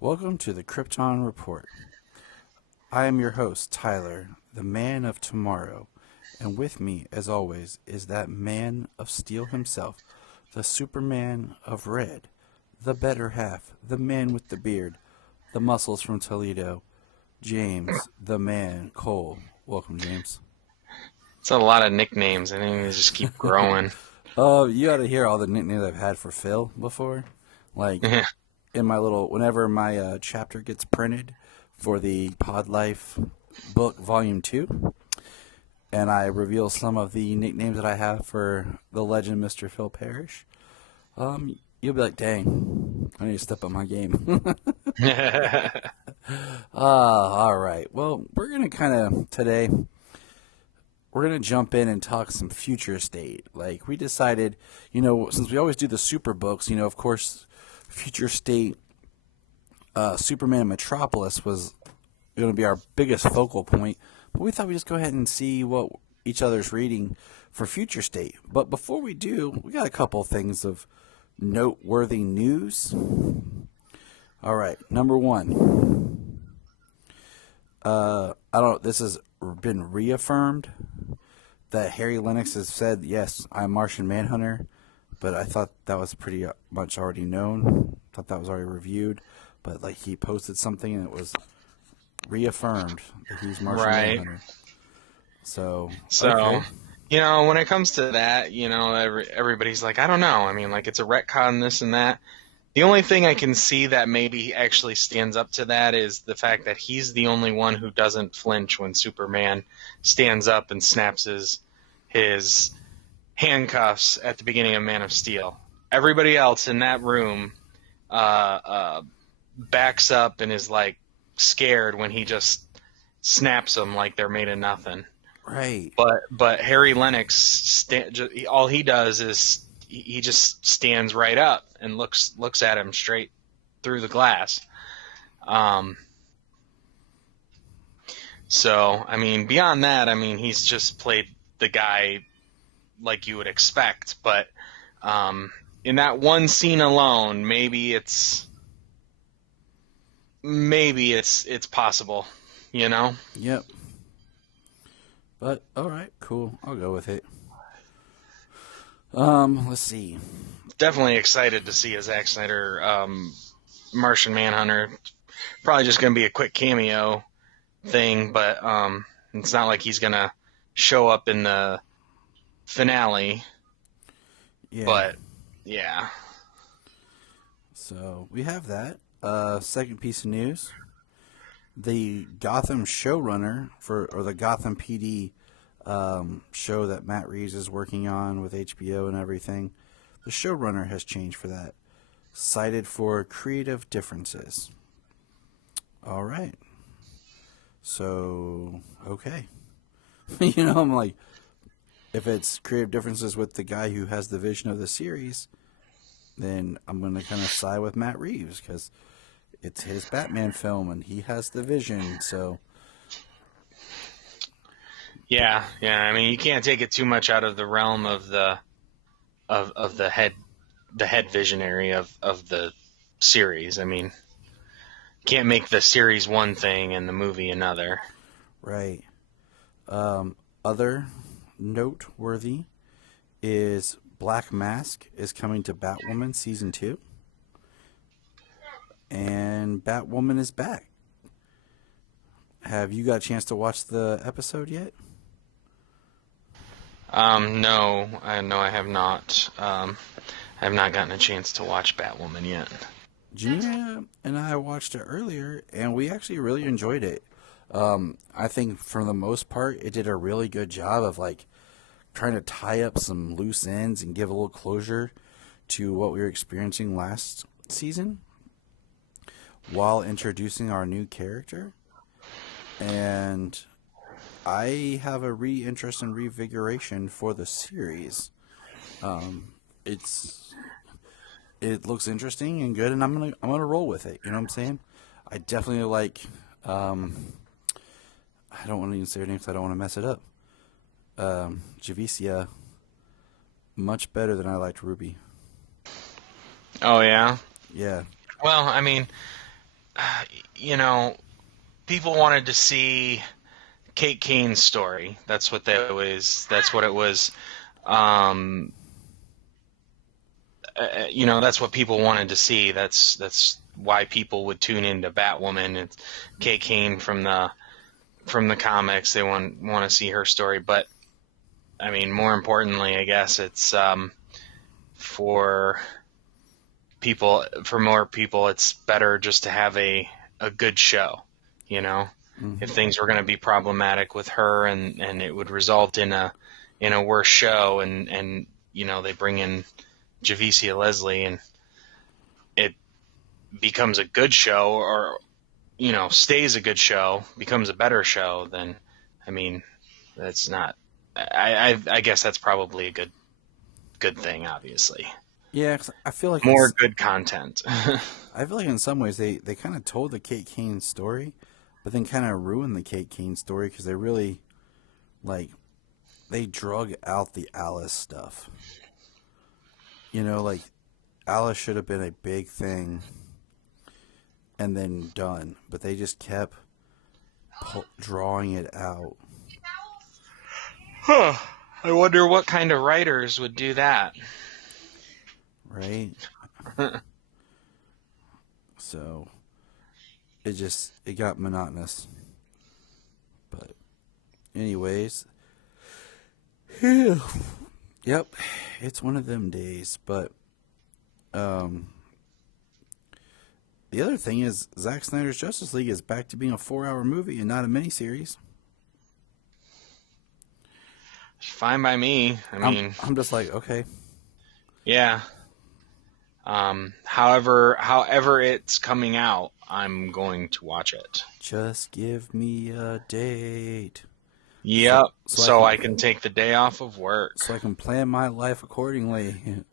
Welcome to the Krypton Report. I am your host, Tyler, the man of tomorrow, and with me, as always, is that man of steel himself, the Superman of red, the better half, the man with the beard, the muscles from Toledo, James, the man, Cole. Welcome, James. It's a lot of nicknames. I think they just keep growing. You ought to hear all the nicknames I've had for Phil before. Like, Yeah. in my little whenever my chapter gets printed for the Pod Life book volume 2 and I reveal some of the nicknames that I have for the legend Mr. Phil Parrish, you'll be like, dang, I need to step up my game. All right, well, we're gonna kind of today we're gonna jump in and talk some future state. Like, we decided, since we always do the super books, of course future state, Superman Metropolis was going to be our biggest focal point, but we thought we'd just go ahead and see what each other's reading for Future State. But before we do, we got a couple things of noteworthy news. All right, number one. I don't. This has been reaffirmed that Harry Lennox has said, "Yes, I'm Martian Manhunter," but I thought that was pretty much already known. Thought that was already reviewed, but like he posted something and it was reaffirmed that he's Martian Right. Manhunter. So So, okay, when it comes to that, everybody's like, I don't know. I mean, like, it's a retcon, this and that. The only thing I can see that maybe actually stands up to that is the fact that he's the only one who doesn't flinch when Superman stands up and snaps his handcuffs at the beginning of Man of Steel. Everybody else in that room backs up and is like scared when he just snaps them like they're made of nothing. right, But Harry Lennox, all he does is he just stands right up and looks at him straight through the glass. Um, so I mean, beyond that, I mean, he's just played the guy like you would expect. But in that one scene alone, maybe it's possible, you know. yep. But all right, cool. I'll go with it. Let's see. Definitely excited to see a Zack Snyder Martian Manhunter. Probably just going to be a quick cameo thing, but it's not like he's going to show up in the finale. Yeah. But yeah, So we have that. Second piece of news: the Gotham showrunner or the Gotham PD show that Matt Reeves is working on with HBO and everything. The showrunner has changed for that, cited for creative differences. All right. So, okay. I'm like, if it's creative differences with the guy who has the vision of the series, then I'm going to kind of side with Matt Reeves because it's his Batman film and he has the vision. So, yeah. I mean, you can't take it too much out of the realm of the head visionary of the series. I mean, can't make the series one thing and the movie another. right. Other noteworthy is Black Mask is coming to Batwoman season 2, and Batwoman is back. Have you got a chance to watch the episode yet? No, I have not. I have not gotten a chance to watch Batwoman yet. Gina and I watched it earlier, and we actually really enjoyed it. I think for the most part, it did a really good job of like trying to tie up some loose ends and give a little closure to what we were experiencing last season, while introducing our new character. And I have a re-interest and revigoration for the series. It's it looks interesting and good, and I'm gonna roll with it. You know what I'm saying? I definitely like. I don't want to even say her name because I don't want to mess it up. Javicia much better than I liked Ruby. Oh yeah. Yeah, Well, I mean, you know, people wanted to see Kate Kane's story. That's what that was. That's what it was. Um, that's what people wanted to see. That's why people would tune into Batwoman. It's Kate Kane from the comics. They want to see her story. But I mean, more importantly, I guess it's for for more people, it's better just to have a good show. You know, if Mm-hmm. things were going to be problematic with her and it would result in a worse show, and they bring in Javicia Leslie and it becomes a good show, or stays a good show, becomes a better show, then I mean, that's not. I guess that's probably a good thing. Obviously, Yeah, 'cause I feel like more good content. I feel like in some ways they kind of told the Kate Kane story, but then kind of ruined the Kate Kane story because they really like they drug out the Alice stuff. Like Alice should have been a big thing and then done, but they just kept drawing it out. Huh. I wonder what kind of writers would do that. Right? So it got monotonous. But anyways, yep, it's one of them days. But um, the other thing is Zack Snyder's Justice League is back to being a 4-hour movie and not a miniseries. Fine by me. I I'm mean, I'm just like, okay, yeah. However it's coming out, I'm going to watch it. just give me a date. So Yep. so I So can I can take the day off of work. so I can plan my life accordingly.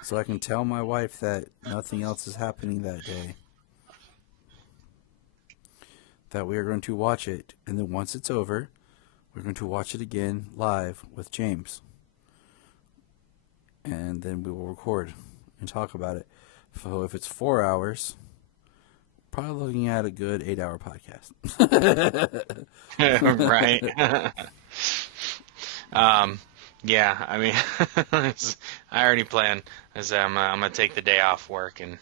So I can tell my wife that nothing else is happening that day. That we are going to watch it, and then once it's over, we're going to watch it again live with James. And then we will record and talk about it. So if it's 4 hours, probably looking at a good 8-hour podcast. Right. um, yeah, I mean, I already planned. I'm gonna take the day off work and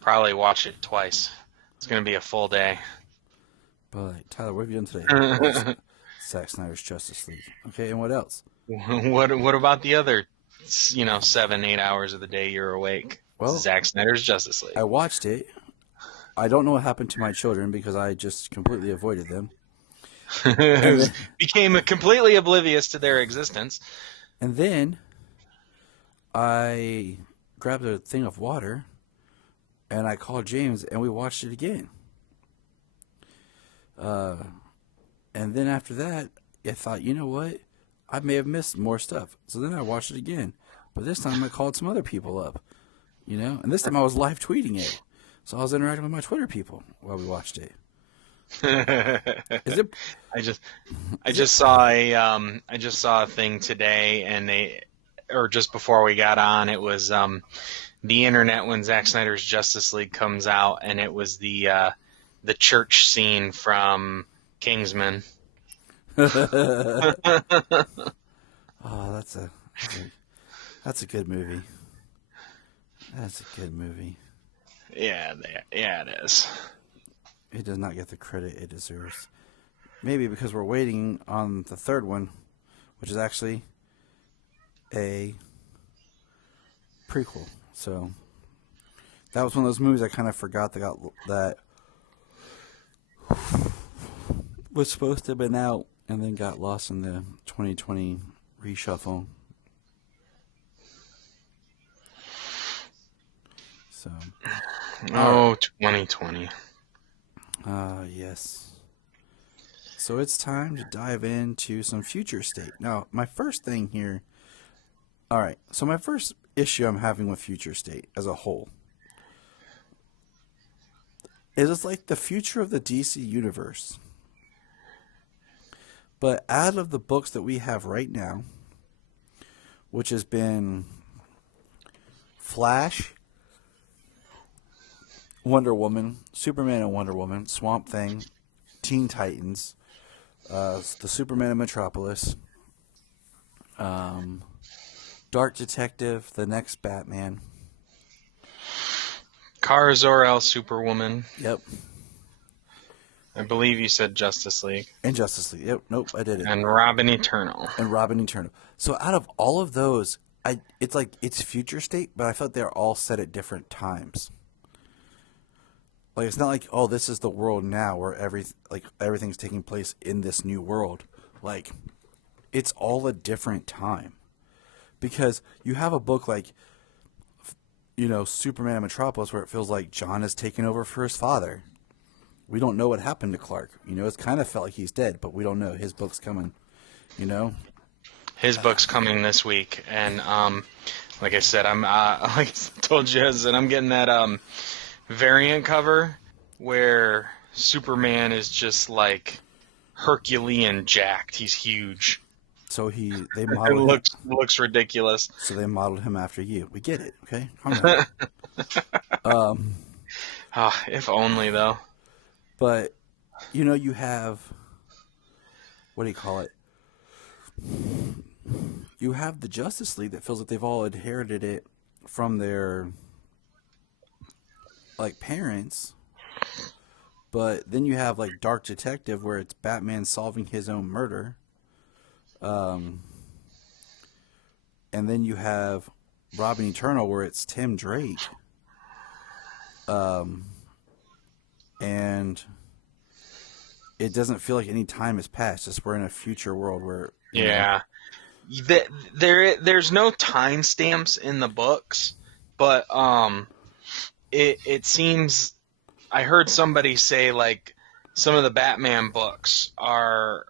probably watch it twice. It's gonna be a full day. But Tyler, what have you done today? Oh, Zack Snyder's Justice League. Okay, and what else? What about the other, 7, 8 hours of the day you're awake? Well, Zack Snyder's Justice I League. watched it. I don't know what happened to my children because I just completely avoided them. And then, Became completely oblivious to their existence. and then I grabbed a thing of water and I called James and we watched it again. Uh, and then after that, I thought, you know what? I may have missed more stuff. So then I watched it again. But this time I called some other people up, and this time I was live tweeting it. So I was interacting with my Twitter people while we watched it. Is it? I just I Is it? just saw a thing today, and or just before we got on, it was the internet when Zack Snyder's Justice League comes out, and it was the church scene from Kingsman. Oh, that's a good movie. That's a good movie. Yeah, yeah, it is. It does not get the credit it deserves. Maybe because we're waiting on the third one, which is actually a prequel. So that was one of those movies I kind of forgot that was supposed to have been out and then got lost in the 2020 reshuffle. So, all right. Oh, 2020. Yes. So it's time to dive into some future state. Now, my first thing here. All right. So my first issue I'm having with future state as a whole is it's like the future of the DC universe. But out of the books that we have right now, which has been Flash, Wonder Woman, Superman and Wonder Woman, Swamp Thing, Teen Titans, the Superman of Metropolis, um, Dark Detective, the next Batman. Kara Zor-El, Superwoman. Yep. I believe you said Justice League. And Justice League. Yep. Nope, I did it. And Robin Eternal. And Robin Eternal. So out of all of those, it's like it's future state, but I feel like they're all set at different times. Like it's not like, oh, this is the world now where everything's taking place in this new world. Like it's all a different time. Because you have a book like Superman and Metropolis where it feels like John has taken over for his father. We don't know what happened to Clark. It's kind of felt like he's dead, but we don't know. His book's coming, His book's coming this week, and like I said, I'm like I told you, I'm getting that variant cover where Superman is just like Herculean jacked. He's huge. So they It modeled looks ridiculous. So they modeled him after you. We get it, okay? If only though. But you have, what do you call it? You have the Justice League that feels like they've all inherited it from their parents. But then you have Dark Detective where it's Batman solving his own murder. And then you have Robin Eternal where it's Tim Drake. And it doesn't feel like any time has passed. Just we're in a future world where there's no timestamps in the books, but it seems I heard somebody say some of the Batman books are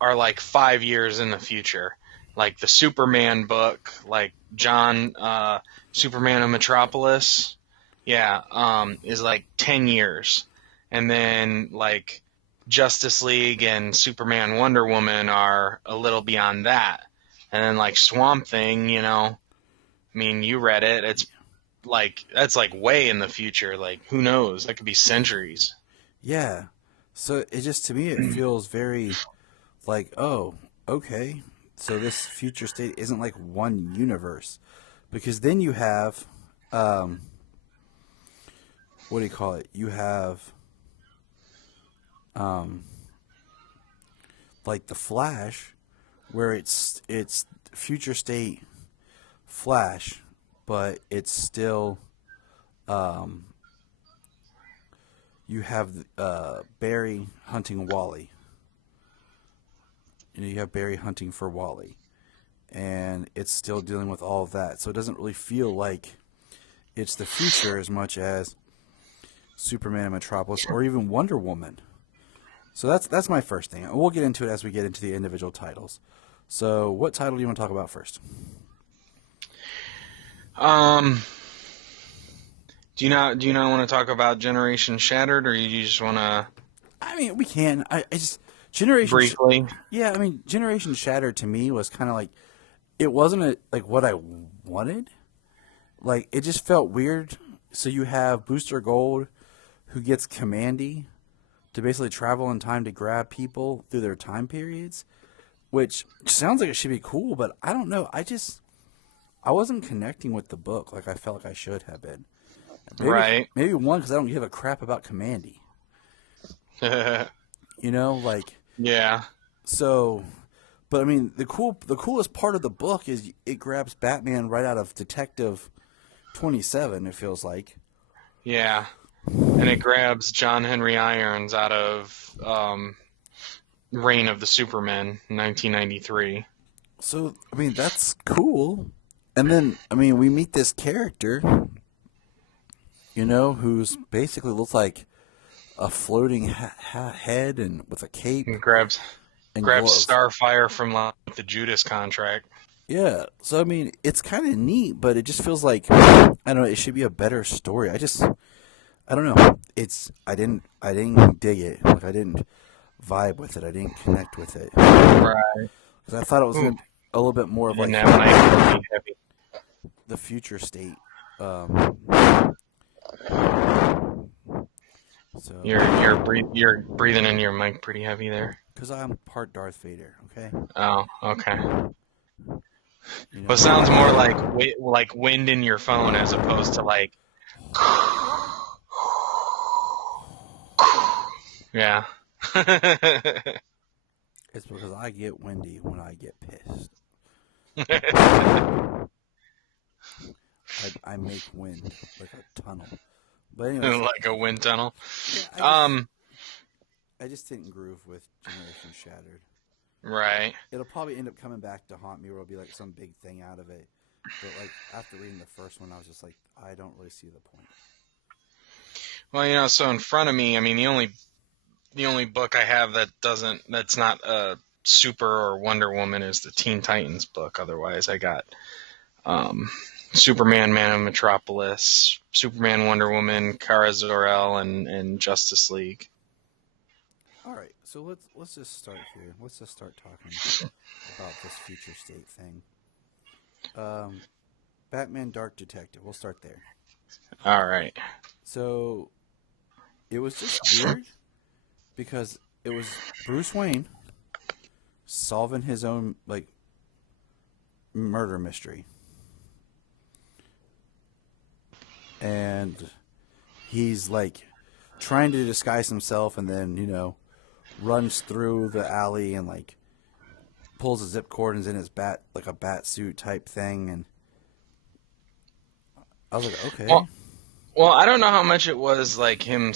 5 years in the future. Like the Superman book, John Superman of Metropolis, is 10 years. And then Justice League and Superman Wonder Woman are a little beyond that. And then Swamp Thing, you read it, it's that's way in the future. Who knows? That could be centuries. Yeah. So it just, to me, it feels very oh, okay. So this future state isn't one universe. Because then you have, what do you call it? You have, the Flash, where it's future state Flash, but it's still, you have Barry hunting Wally. You have Barry hunting for Wally, and it's still dealing with all of that. So it doesn't really feel like it's the future as much as Superman and Metropolis or even Wonder Woman. So that's my first thing. We'll get into it as we get into the individual titles. So what title do you want to talk about first? Do you not want to talk about Generation Shattered, or you just want to? I mean, we can. I just Generation briefly. Yeah, I mean, Generation Shattered to me was kind of it wasn't what I wanted. It just felt weird. So you have Booster Gold, who gets Commandy to basically travel in time to grab people through their time periods, which sounds like it should be cool, but I don't know. I wasn't connecting with the book like I felt like I should have been. Right. Maybe one, because I don't give a crap about Commandy. Yeah. So, but I mean, the coolest part of the book is it grabs Batman right out of Detective 27. It feels like. Yeah, and it grabs John Henry Irons out of Reign of the Supermen, 1993. So I mean, that's cool. And then I mean, we meet this character, who's basically looks like a floating head and with a cape. And grabs gloves. Starfire from the Judas Contract. Yeah, so I mean, it's kind of neat, but it just feels like I don't know. It should be a better story. I don't know. I didn't dig it. I didn't vibe with it. I didn't connect with it. Right. Because I thought it was a little bit more of the future state. So, you're breathing into your mic pretty heavy there. because I'm part Darth Vader, okay? Oh, okay. You Well, it know, sounds more like like wind in your phone as opposed to like yeah. it's because I get windy when I get pissed. I make wind like a tunnel. But anyways, Like a wind tunnel. yeah, Um, I just didn't groove with Generation Shattered. right. It'll probably end up coming back to haunt me, where it'll be like some big thing out of it. But like after reading the first one, I was just like, I don't really see the point. Well, so in front of me, I mean, the only book I have that's not a Super or Wonder Woman is the Teen Titans book. Otherwise, I got um, Superman, Man of Metropolis, Superman, Wonder Woman, Kara Zor-El, and Justice League. All right, so let's just start here. Let's just start talking about this future state thing. Um, Batman Dark Detective. We'll start there. All right. So it was just weird because it was Bruce Wayne solving his own like murder mystery, and he's like trying to disguise himself, and then runs through the alley and like pulls a zip cord and is in his bat like a bat suit type thing, and I was like, okay. Well, I don't know how much it was like him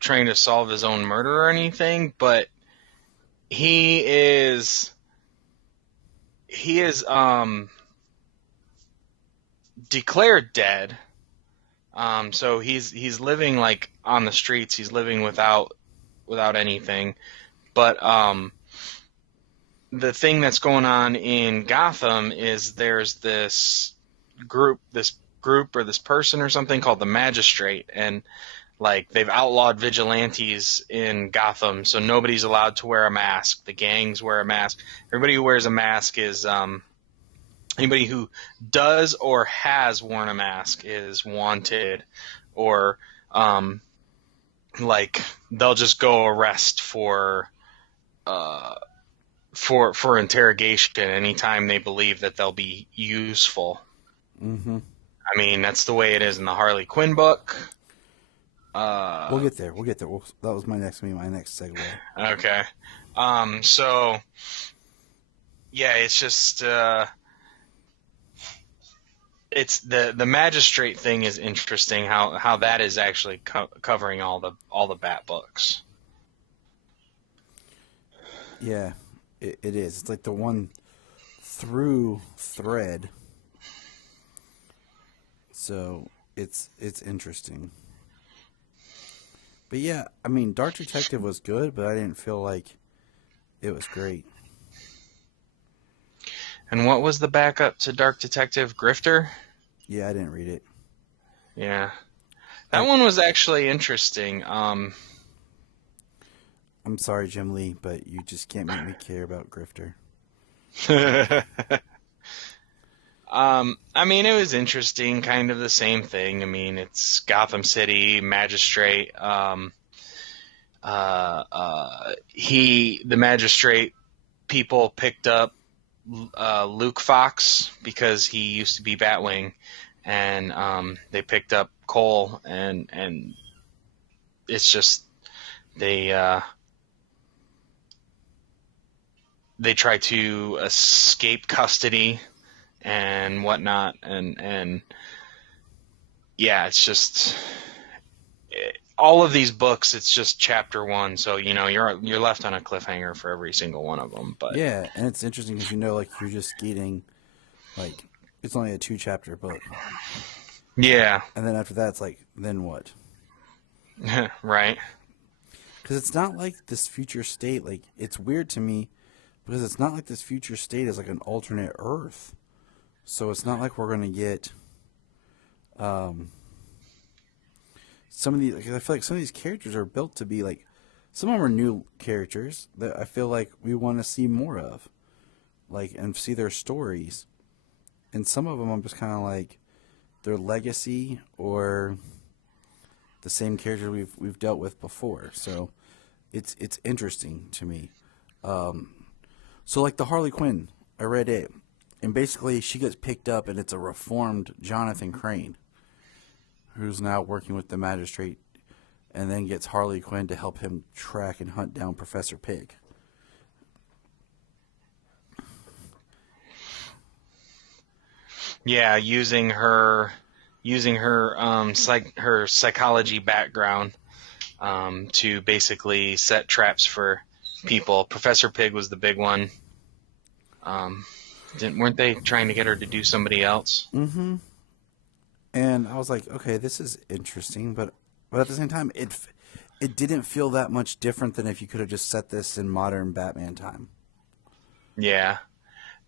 trying to solve his own murder or anything, but he is he is declared dead. So he's living like on the streets. He's living without anything. But the thing that's going on in Gotham is there's this group or this person or something called the Magistrate, and like they've outlawed vigilantes in Gotham, so nobody's allowed to wear a mask. The gangs wear a mask. Everybody who wears a mask is anybody who does or has worn a mask is wanted, or like they'll just go arrest uh, for interrogation anytime they believe that they'll be useful. Mm-hmm. I mean, that's the way it is in the Harley Quinn book. We'll get there. We'll get there. That was my next segue. Okay. So yeah, it's just it's the magistrate thing is interesting. How that is actually covering all the Bat books. Yeah, it is. It's like the one through thread. So it's interesting. But yeah, I mean, Dark Detective was good, but I didn't feel like it was great. And what was the backup to Dark Detective? Grifter? Yeah, I didn't read it. Yeah. That one was actually interesting. I'm sorry, Jim Lee, but you just can't make me care about Grifter. I mean, it was interesting, kind of the same thing. I mean, it's Gotham City, Magistrate. The Magistrate people picked up Luke Fox because he used to be Batwing, and they picked up Cole, and it's just they try to escape custody and whatnot, and yeah, it's just all of these books. It's just chapter one, so you're left on a cliffhanger for every single one of them. But yeah, and it's interesting because like you're just getting like it's only a 2-chapter book. yeah, And then after that, it's like, then what? right. Because it's not like this future state. Like, it's weird to me because it's not like this future state is like an alternate Earth. So it's not like we're going to get some of these. Like, I feel like some of these characters are built to be like, some of them are new characters that I feel like we want to see more of, like, and see their stories. And some of them I'm just kind of like, their legacy or the same character we've dealt with before. So it's interesting to me. So like the Harley Quinn, I read it, and basically she gets picked up, and it's a reformed Jonathan Crane, who's now working with the magistrate, and then gets Harley Quinn to help him track and hunt down Professor Pig. Yeah, her psychology background to basically set traps for people. Professor Pig was the big one. Weren't they trying to get her to do somebody else? Mm-hmm. And I was like, okay, this is interesting, but at the same time, it didn't feel that much different than if you could have just set this in modern Batman time. Yeah.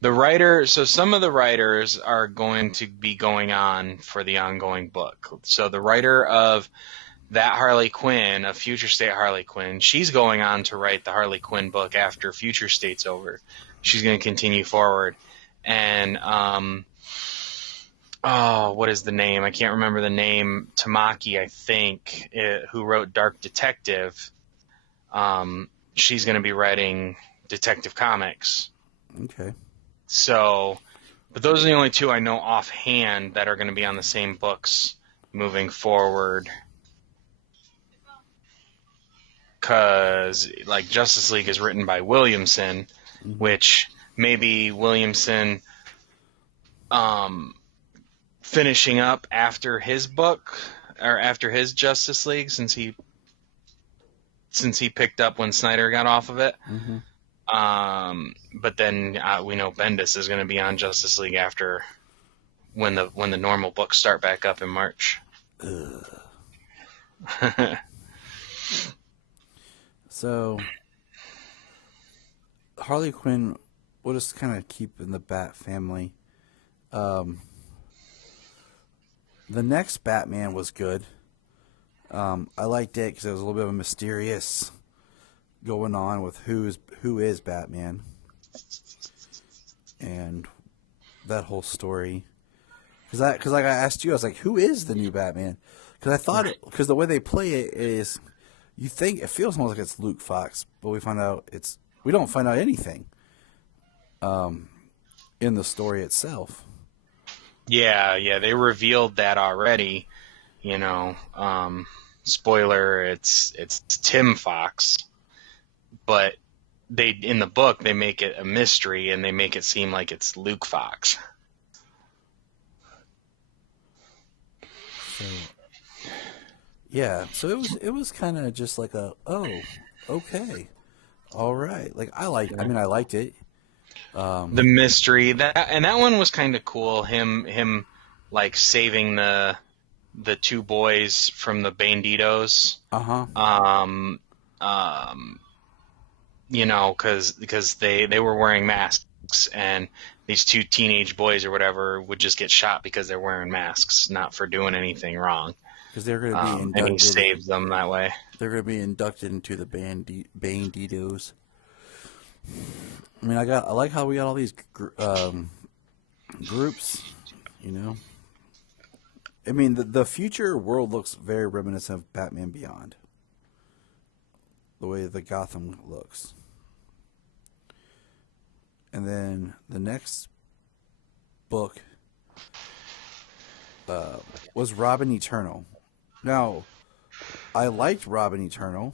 So some of the writers are going to be going on for the ongoing book. So the writer of that Harley Quinn, a Future State Harley Quinn, she's going on to write the Harley Quinn book after Future State's over. She's going to continue forward. And, what is the name? I can't remember the name. Tamaki, I think, who wrote Dark Detective. She's going to be writing Detective Comics. Okay. So, but those are the only two I know offhand that are going to be on the same books moving forward. Because, like, Justice League is written by Williamson, which maybe Williamson finishing up after his book, or after his Justice League, since he picked up when Snyder got off of it. Mm-hmm. But then we know Bendis is going to be on Justice League after when the normal books start back up in March. So Harley Quinn, we'll just kind of keep in the Bat family. The next Batman was good. I liked it because it was a little bit of a mysterious going on with who is Batman and that whole story. Because like I asked you, I was like, who is the new Batman? Because I thought because the way they play it is, you think it feels almost like it's Luke Fox, but we don't find out anything in the story itself. Yeah, they revealed that already. Spoiler, it's Tim Fox, but in the book they make it a mystery and they make it seem like it's Luke Fox. So yeah, so it was kind of just like okay, all right. Like I liked it. The mystery that one was kind of cool. Him like saving the two boys from the Banditos. Because they were wearing masks, and these two teenage boys or whatever would just get shot because they're wearing masks, not for doing anything wrong. Because they're going to be inducted. And he saves them that way. They're going to be inducted into the Banditos. I mean, I like how we got all these groups. I mean, the future world looks very reminiscent of Batman Beyond. The way the Gotham looks. And then the next book was Robin Eternal. Now, I liked Robin Eternal,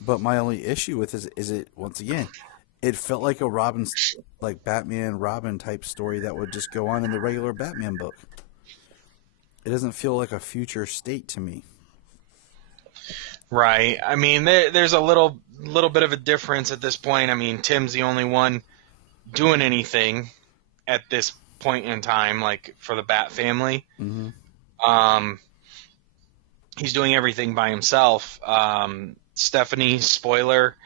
but my only issue with is it, once again, it felt like a Batman Robin type story that would just go on in the regular Batman book. It doesn't feel like a future state to me. Right. I mean, there's a little bit of a difference at this point. I mean, Tim's the only one doing anything at this point in time, like for the Bat family. Mm-hmm. He's doing everything by himself. Stephanie, spoiler,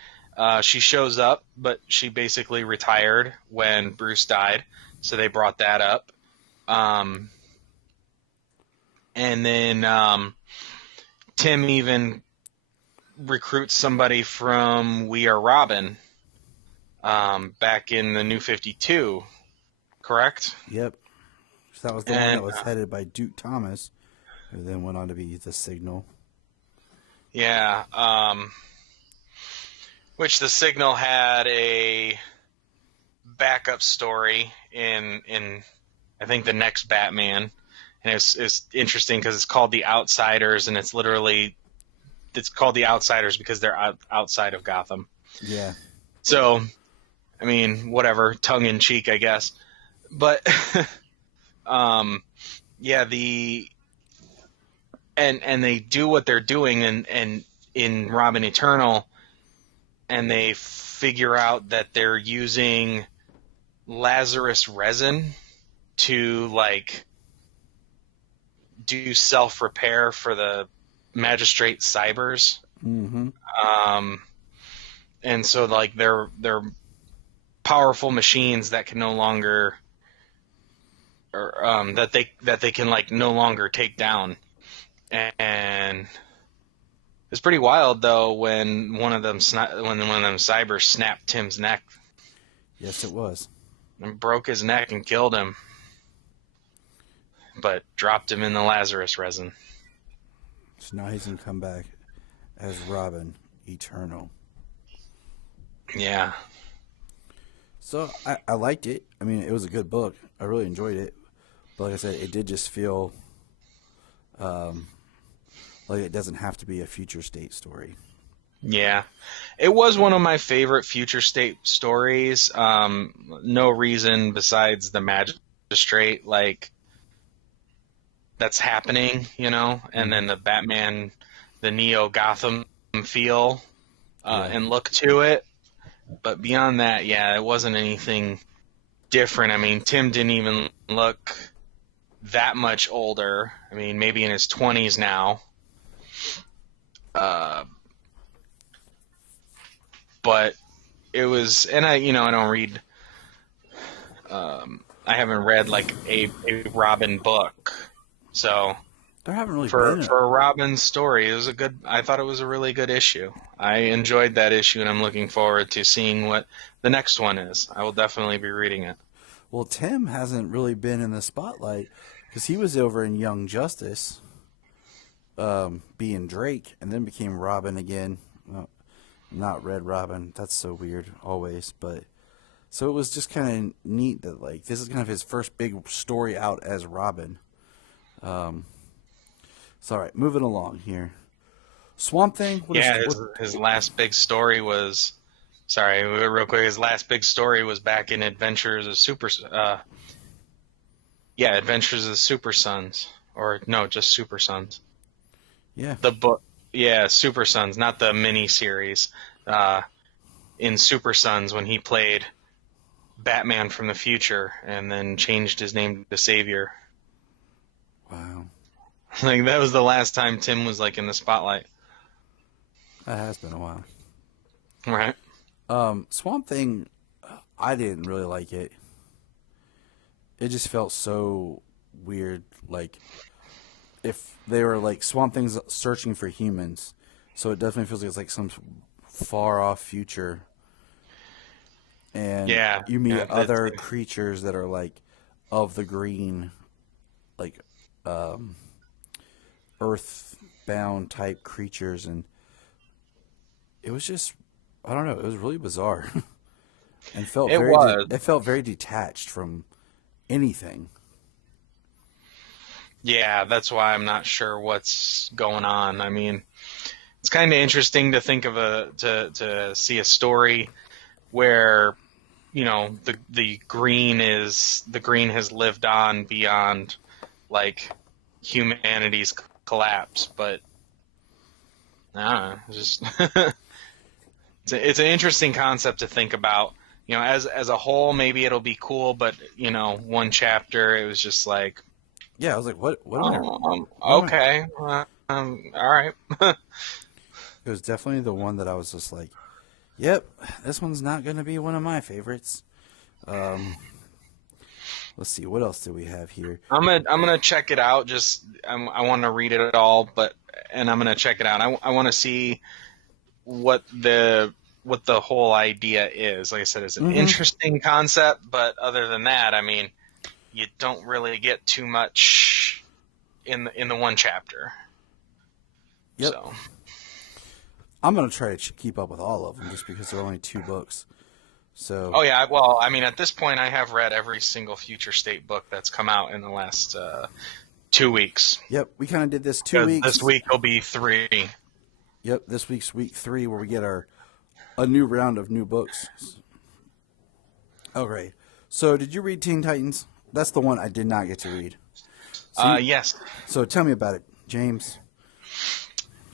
she shows up, but she basically retired when Bruce died, so they brought that up. And then Tim even recruits somebody from We Are Robin back in the New 52, correct? Yep. So that was the one that And was headed by Duke Thomas, who then went on to be the Signal. yeah, which the Signal had a backup story in I think the next Batman, and it's interesting because it's called The Outsiders, and it's called The Outsiders because they're outside of Gotham. Yeah. So, I mean, whatever, tongue in cheek, I guess. But um, yeah, and they do what they're doing, and in Robin Eternal, and they figure out that they're using Lazarus resin to like do self repair for the magistrate cybers. Mm-hmm. Um, and so like they're powerful machines that can no longer, or that they can like no longer take down. And it's pretty wild though when one of them cybers snapped Tim's neck Yes, it was. and broke his neck and killed him, but dropped him in the Lazarus resin. So now he's gonna come back as Robin Eternal. Yeah. So I liked it. I mean, it was a good book. I really enjoyed it. But like I said, it did just feel like it doesn't have to be a future state story. Yeah. It was one of my favorite future state stories. No reason besides the magistrate, like, that's happening, and then the Batman, the Neo Gotham feel and look to it. But beyond that, yeah, it wasn't anything different. I mean, Tim didn't even look that much older. I mean, maybe in his 20s now. But it was, and I don't read, I haven't read like a Robin book. So There haven't really for been. a Robin story, I thought it was a really good issue. I enjoyed that issue, and I'm looking forward to seeing what the next one is. I will definitely be reading it. Well, Tim hasn't really been in the spotlight because he was over in Young Justice, being Drake, and then became Robin again. Well, not Red Robin. That's so weird always. But so it was just kind of neat that like this is kind of his first big story out as Robin. So all right, moving along here. Swamp Thing. His last big story was. Sorry, real quick. His last big story was back in Adventures of Super. Adventures of the Super Sons, or no, just Super Sons. Yeah. The book. Yeah, Super Sons, not the mini series. In Super Sons, when he played Batman from the future, and then changed his name to Savior. Wow. Like that was the last time Tim was like in the spotlight. That has been a while. Right. Swamp Thing, I didn't really like it. It just felt so weird. Like, if they were like Swamp Thing's searching for humans, so it definitely feels like it's like some far off future. And you meet other creatures that are like of the green, like earthbound type creatures, and it was just, I don't know, it was really bizarre. And it felt very detached from anything. Yeah, that's why I'm not sure what's going on. I mean, it's kind of interesting to think of to see a story where the green has lived on beyond like humanity's collapse, but I don't know, just it's an interesting concept to think about. As a whole, maybe it'll be cool, but one chapter it was just like, yeah, I was like, what? Okay, all right. It was definitely the one that I was just like, yep, this one's not going to be one of my favorites. Let's see, what else do we have here? I'm gonna check it out. Just I want to read it all, and I'm gonna check it out. I want to see what the whole idea is. Like I said, it's an interesting concept, but other than that, I mean, you don't really get too much in the one chapter. Yep. So, I'm gonna try to keep up with all of them just because they're only 2 books. So, oh yeah, well, I mean, at this point, I have read every single Future State book that's come out in the last 2 weeks. yep, we kind of did this two Because this weeks. week will be 3. Yep, this week's week 3 where we get a new round of new books. All right. So, did you read Teen Titans? That's the one I did not get to read. Yes. So tell me about it, James.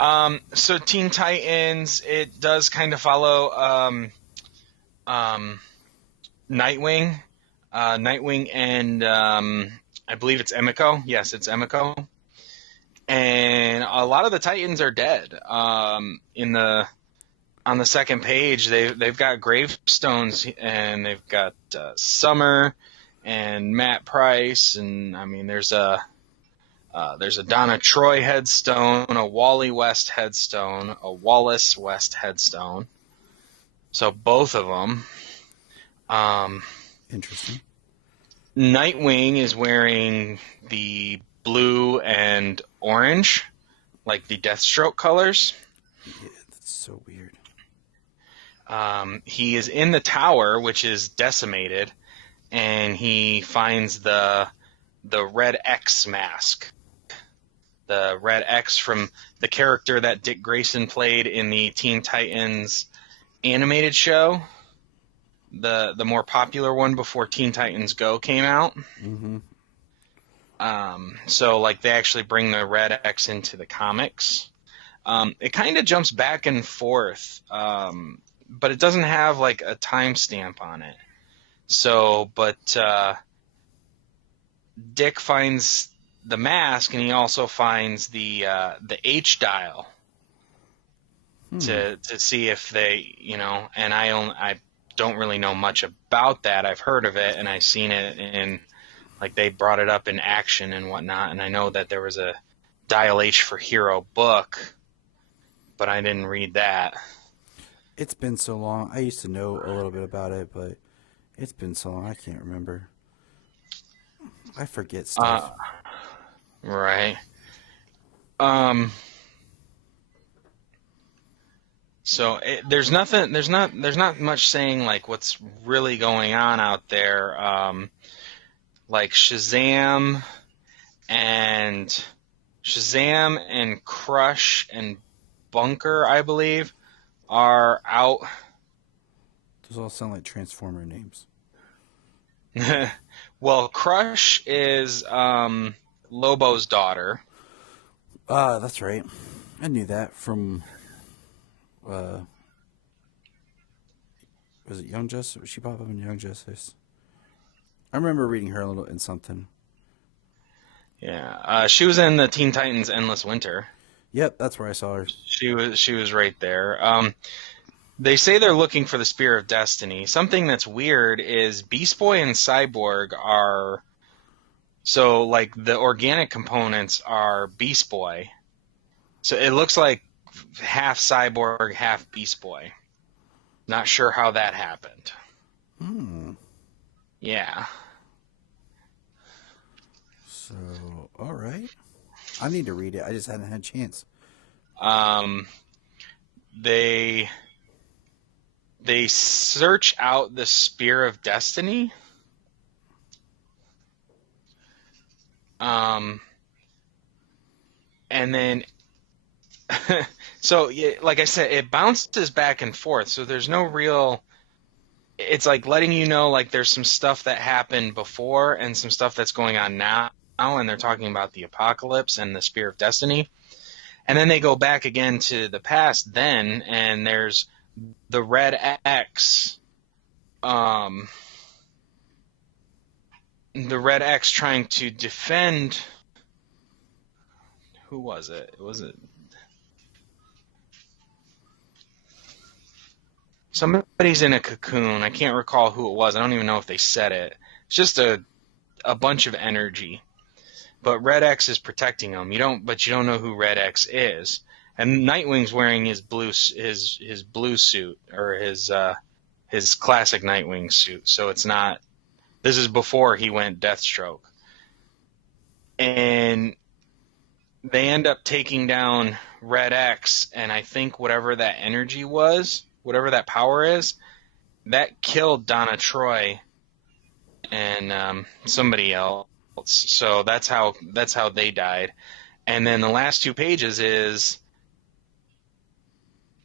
So Teen Titans, it does kind of follow Nightwing, Nightwing, and I believe it's Emiko. Yes, it's Emiko. And a lot of the Titans are dead. On the second page, they've got gravestones, and they've got Summer and Matt Price, and I mean there's a Donna Troy headstone, a Wally West headstone, a Wallace West headstone. So both of them. Interesting. Nightwing is wearing the blue and orange, like the Deathstroke colors. Yeah, that's so weird. He is in the tower, which is decimated, and he finds the Red X mask. The Red X from the character that Dick Grayson played in the Teen Titans animated show, the more popular one before Teen Titans Go came out. Mm-hmm. So like they actually bring the Red X into the comics. It kind of jumps back and forth, but it doesn't have like a timestamp on it. So, but Dick finds the mask, and he also finds the H dial to see if they, and I don't really know much about that. I've heard of it, and I've seen it in, like, they brought it up in Action and whatnot, and I know that there was a Dial H for Hero book, but I didn't read that. It's been so long. I used to know a little bit about it, but it's been so long I can't remember. I forget stuff. Right. So there's not much saying like what's really going on out there. Like Shazam and Crush and Bunker, I believe, are out. Those all sound like Transformer names. Well, Crush is Lobo's daughter. That's right. I knew that from, was it Young Justice? She popped up in Young Justice. I remember reading her a little in something. Yeah, she was in the Teen Titans Endless Winter. Yep, that's where I saw her. She was right there. They say they're looking for the Spear of Destiny. Something that's weird is Beast Boy and Cyborg are... So, like, the organic components are Beast Boy. So it looks like half Cyborg, half Beast Boy. Not sure how that happened. Yeah. So, all right. I need to read it. I just hadn't had a chance. They search out the Spear of Destiny. And then, so like I said, it bounces back and forth. So there's no real. It's like letting you know like there's some stuff that happened before and some stuff that's going on now, and they're talking about the apocalypse and the Spear of Destiny. And then they go back again to the past then, and there's the Red X. The Red X trying to defend. Who was it? Was it somebody's in a cocoon? I can't recall who it was. I don't even know if they said it. It's just a bunch of energy. But Red X is protecting him. You don't know who Red X is. And Nightwing's wearing his blue suit, or his classic Nightwing suit. So it's not This is before he went Deathstroke. And they end up taking down Red X, and I think whatever that energy was, whatever that power is, that killed Donna Troy and somebody else. So that's how they died. And then the last two pages is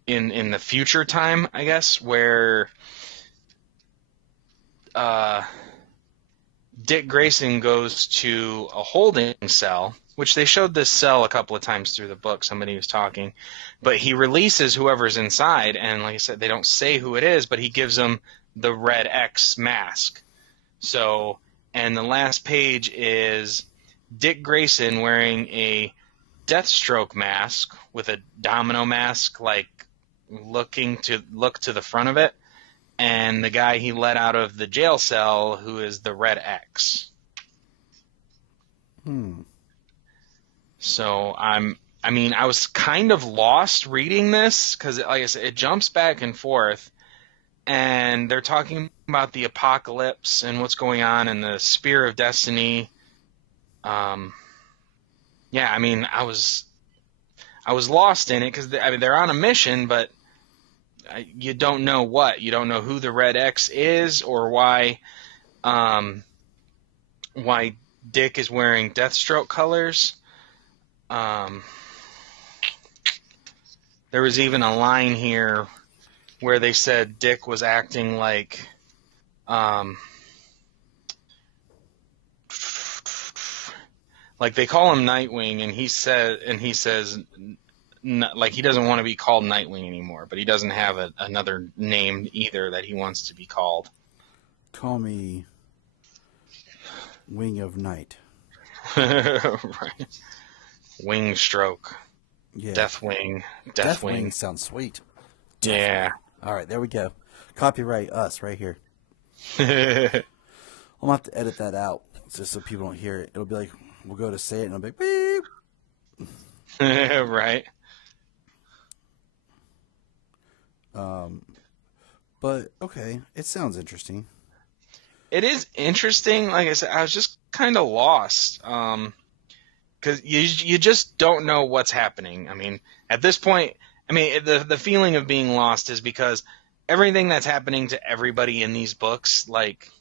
in the future time, I guess, where uh, Dick Grayson goes to a holding cell, which they showed this cell a couple of times through the book. Somebody was talking, but he releases whoever's inside, and like I said, they don't say who it is, but he gives them the Red X mask. So, and the last page is Dick Grayson wearing a Deathstroke mask with a domino mask, like look to the front of it, and the guy he let out of the jail cell, who is the Red X. So I was kind of lost reading this because, like I said, it jumps back and forth, and they're talking about the apocalypse and what's going on in the Spear of Destiny. Yeah, I was lost in it because they're on a mission, but you don't know what. You don't know who the Red X is or why Dick is wearing Deathstroke colors. There was even a line here where they said Dick was acting like they call him Nightwing, and he says like he doesn't want to be called Nightwing anymore, but he doesn't have another name either that he wants to be called. Call me Wing of Night. Right. Wing Stroke. Yeah. Deathwing. Deathwing sounds sweet. Yeah. All right, there we go. Copyright us right here. I'm going to have to edit that out just so people don't hear it. It'll be like, we'll go to say it and it'll be like, beep. Right. But, okay, it sounds interesting. It is interesting. Like I said, I was just kind of lost. Because you just don't know what's happening. I mean, at this point, the feeling of being lost is because everything that's happening to everybody in these books, like,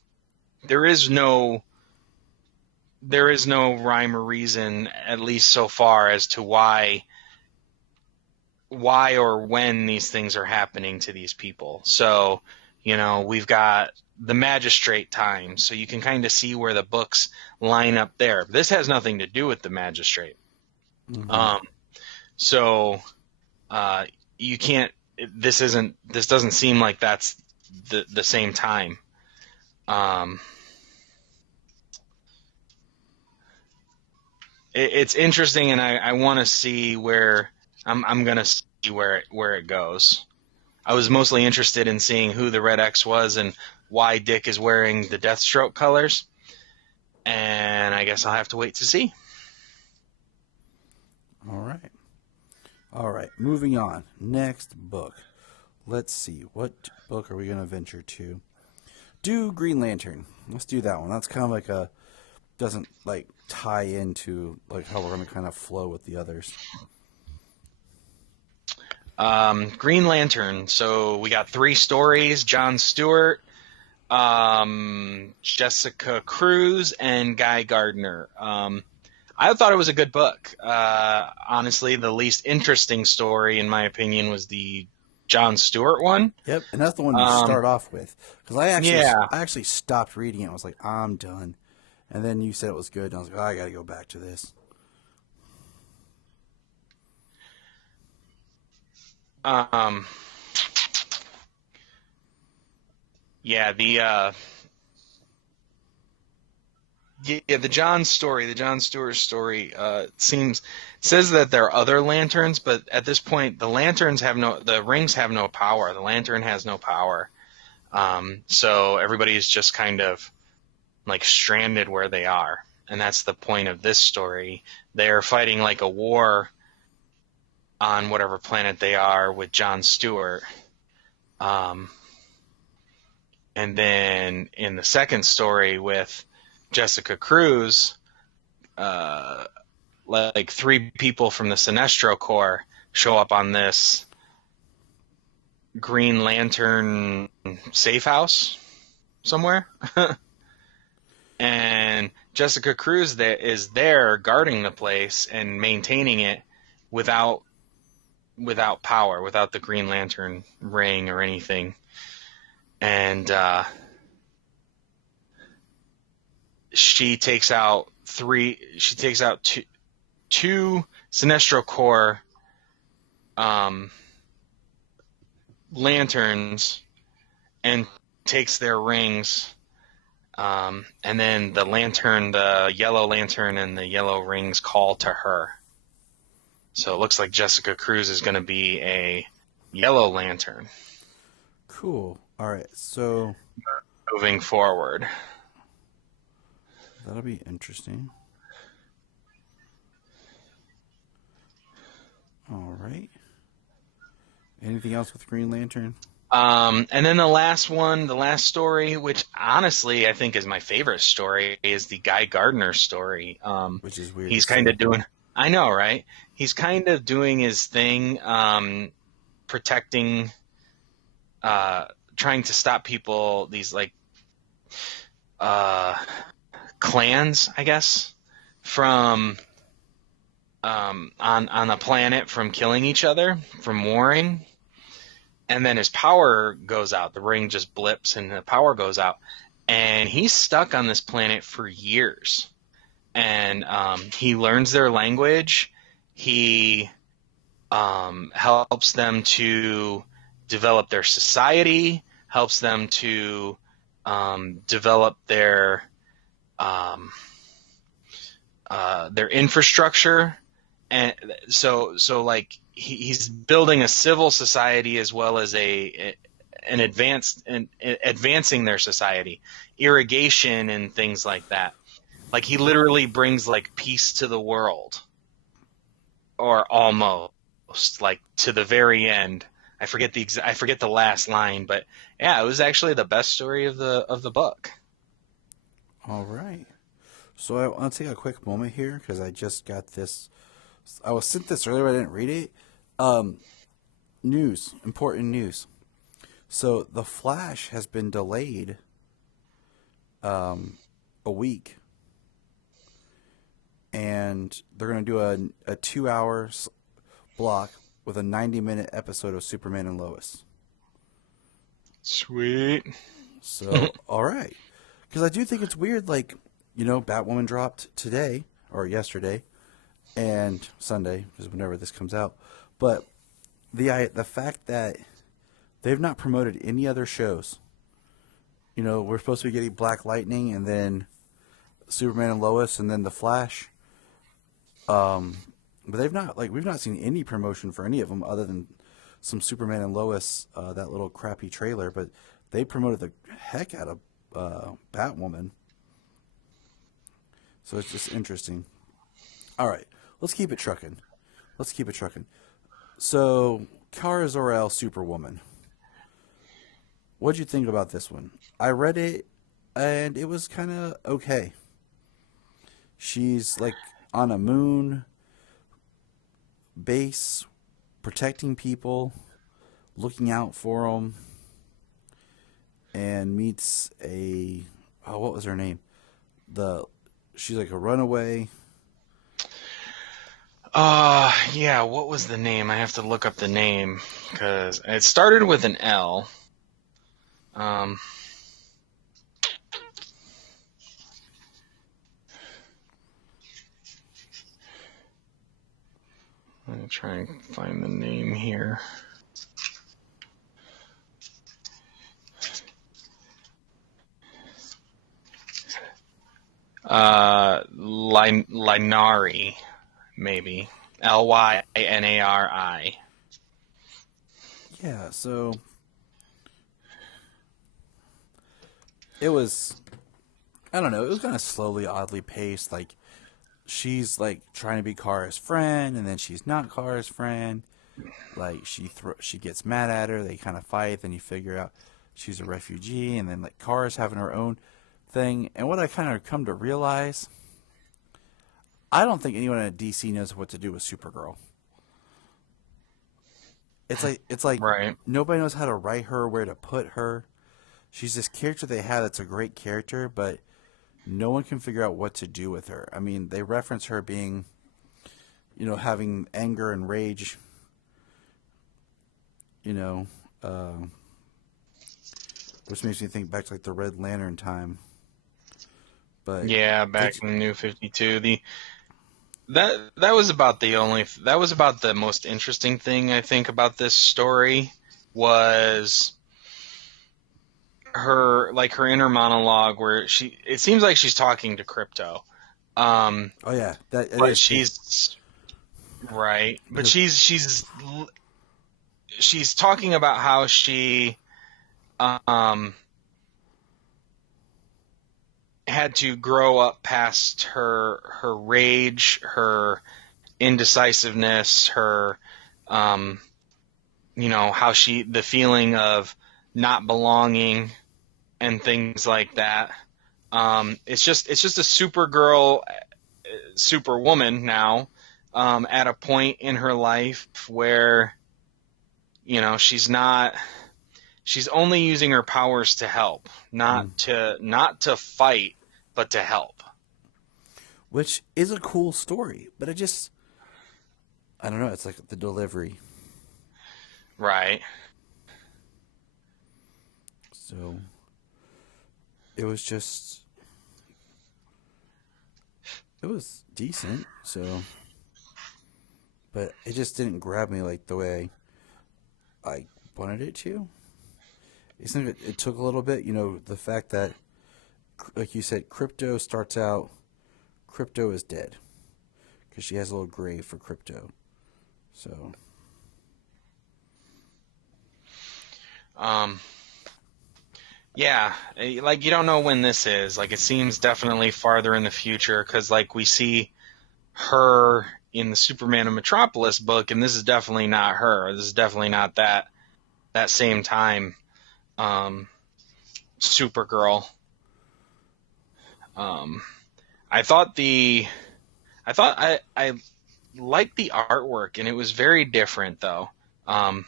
there is no rhyme or reason, at least so far, as to why or when these things are happening to these people. So, we've got the magistrate time, so you can kind of see where the books line up there. This has nothing to do with the magistrate. Mm-hmm. So you can't. This doesn't seem like that's the same time. It's interesting, and I want to see where I'm gonna see where it goes. I was mostly interested in seeing who the Red X was and why Dick is wearing the Deathstroke colors, and I guess I'll have to wait to see. All right. Moving on. Next book. Let's see. What book are we going to venture to? Do Green Lantern. Let's do that one. That's kind of like doesn't like tie into like how we're going to kind of flow with the others. Green Lantern. So we got 3 stories: John Stewart, Jessica Cruz, and Guy Gardner. I thought it was a good book. Honestly, the least interesting story, in my opinion, was the John Stewart one. Yep, and that's the one you start off with. Because I actually stopped reading it. I was like, I'm done. And then you said it was good, and I was like, I got to go back to this. Yeah, the John Stewart story says that there are other lanterns, but at this point the rings have no power. The lantern has no power. So everybody is just kind of like stranded where they are. And that's the point of this story. They're fighting like a war on whatever planet they are with John Stewart. And then in the second story with Jessica Cruz, uh, like three people from the Sinestro Corps show up on this Green Lantern safe house somewhere. And Jessica Cruz that is there guarding the place and maintaining it without power, without the Green Lantern ring or anything. And she takes out two Sinestro Corps um, lanterns and takes their rings. And then the yellow lantern and the yellow rings call to her. So it looks like Jessica Cruz is going to be a yellow lantern Cool. All right. So moving forward. that'll be interesting. All right. Anything else with Green Lantern? And then the last story, which honestly I think is my favorite story, is the Guy Gardner story. Which is weird to He's kind say. of doing, I know, right? He's kind of doing his thing, protecting, trying to stop people, these like uh, clans, I guess, from on a planet from killing each other, from warring. And then his power goes out. The ring just blips and the power goes out. And he's stuck on this planet for years. And he learns their language. He helps them to develop their society, helps them to develop um, their infrastructure. And so like he's building a civil society as well as advancing their society, irrigation and things like that. Like he literally brings like peace to the world, or almost, like to the very end. I forget the last line, but yeah, it was actually the best story of the book. All right. So I want to take a quick moment here because I just got this. I was sent this earlier. I didn't read it. News, important news. So the Flash has been delayed a week, and they're going to do a 2 hour block with a 90-minute episode of Superman and Lois. Sweet. So all right, because I do think it's weird. Like, Batwoman dropped today or yesterday, and Sunday, because whenever this comes out. But the fact that they've not promoted any other shows. We're supposed to be getting Black Lightning and then Superman and Lois and then the Flash. But we've not seen any promotion for any of them other than some Superman and Lois, that little crappy trailer. But they promoted the heck out of Batwoman. So it's just interesting. All right, let's keep it trucking. So, Kara Zor-El, Superwoman. What'd you think about this one? I read it, and it was kind of okay. She's like on a moon base, protecting people, looking out for them, and meets what was her name? She's like a runaway. Yeah, what was the name? I have to look up the name because it started with an L. I'm gonna try and find the name here. Lynari, maybe. Lynari. Yeah, so it was, I don't know, it was kind of slowly, oddly paced. Like, she's like trying to be Kara's friend, and then she's not Kara's friend. Like, she gets mad at her, they kind of fight, then you figure out she's a refugee, and then like Kara's having her own thing. And what I kind of come to realize, I don't think anyone at DC knows what to do with Supergirl. It's like Right. nobody knows how to write her, where to put her. She's this character they have that's a great character, but no one can figure out what to do with her. I mean, they reference her being, having anger and rage, you know, uh, which makes me think back to like the Red Lantern time. But Yeah, back it's, in the New 52, that was about that was about the most interesting thing I think about this story was her inner monologue where it seems like she's talking to Crypto. oh yeah, that But is too. she's right, but Because she's talking about how she um had to grow up past her rage, her indecisiveness, her um how the feeling of not belonging and things like that. It's just a Supergirl, Superwoman now, at a point in her life where she's only using her powers to help, mm, not to fight, but to help. which is a cool story, but I don't know. It's like the delivery. Right. So it was just it was decent. So, but it just didn't grab me like the way I wanted it to. It took a little bit. The fact that, like you said, Crypto starts out. Crypto is dead because she has a little grave for Crypto. So Um, yeah, like you don't know when this is. Like it seems definitely farther in the future because like we see her in the Superman and Metropolis book, and this is definitely not her. This is definitely not that same time. Um, Supergirl. Um, I thought I liked the artwork, and it was very different though. Um,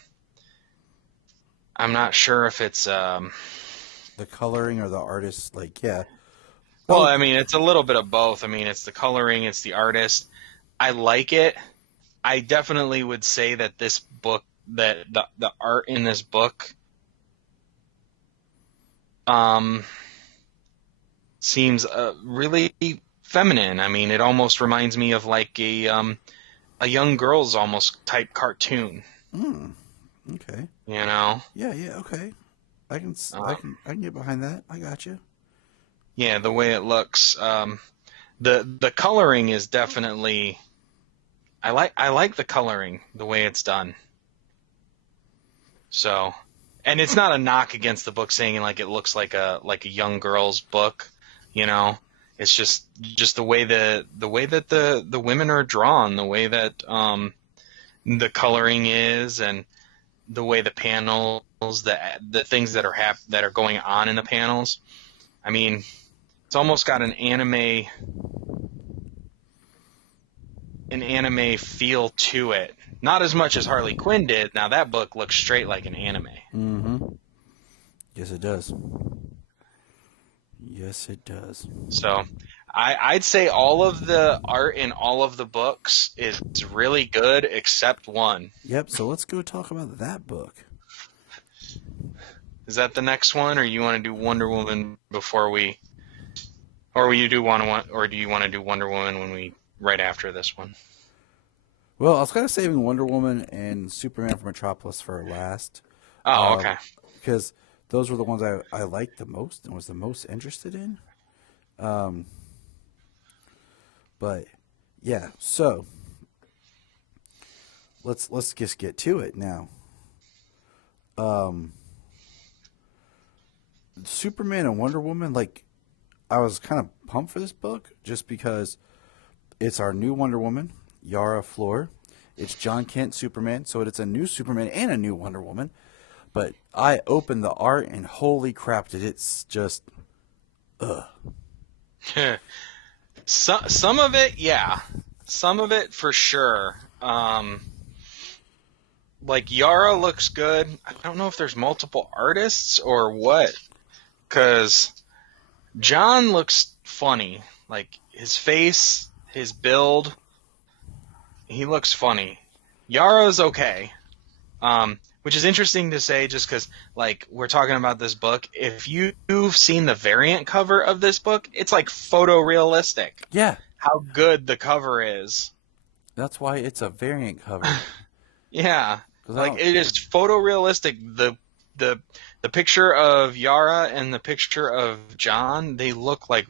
I'm not sure if it's the coloring or the artist, like yeah. well, Oh, I mean, it's a little bit of both. I mean, it's the coloring, it's the artist. I like it. I definitely would say that this book, that the art in this book, um, seems really feminine. I mean, it almost reminds me of like a young girl's almost type cartoon. mm, okay. You know, Yeah, yeah, okay. I can get behind that. I got you. yeah, the way it looks. The coloring is definitely. I like the coloring, the way it's done. So, and it's not a knock against the book saying like it looks like a young girl's book, you know. It's just the way that the women are drawn, the way that the coloring is, and the way the panels, the things that are going on in the panels. I mean, it's almost got an anime feel to it. Not as much as Harley Quinn did. Now that book looks straight like an anime. Mm-hmm. Yes, it does. Yes, it does. So I'd say all of the art in all of the books is really good except one. Yep. So let's go talk about that book. Is that the next one, or you want to do Wonder Woman before we, or do you want to do Wonder Woman when we right after this one? Well, I was kind of saving Wonder Woman and Superman from Metropolis for last, Oh, uh, okay. because those were the ones I liked the most and was the most interested in. Um, but yeah, so let's just get to it now. Um, Superman and Wonder Woman, like I was kind of pumped for this book just because it's our new Wonder Woman, Yara Flor. It's John Kent Superman, so it's a new Superman and a new Wonder Woman. But I opened the art and holy crap, did it's just ugh. Some of it, yeah, some of it for sure. Like Yara looks good. I don't know if there's multiple artists or what, because John looks funny. Like his face, his build, he looks funny. Yara's okay. Which is interesting to say just because, like, we're talking about this book. If you've seen the variant cover of this book, it's like photorealistic. Yeah, How good the cover is. that's why it's a variant cover. Yeah. Cause I Like, don't. it is photorealistic. The the picture of Yara and the picture of John, they look like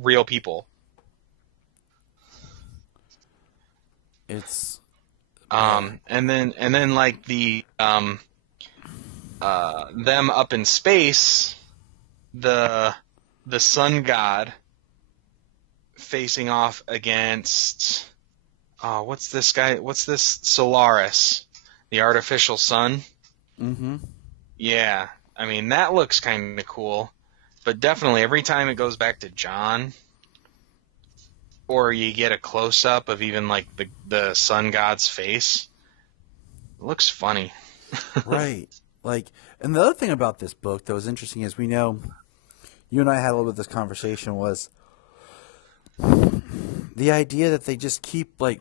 real people. It's yeah. And then like them up in space, the the sun god facing off against what's this guy? What's this Solaris, the artificial sun? Mm-hmm. Yeah, I mean that looks kind of cool, but definitely every time it goes back to John, or you get a close up of even like the sun god's face, it looks funny. Right. Like, and the other thing about this book that was interesting is we know you and I had a little bit of this conversation was the idea that they just keep like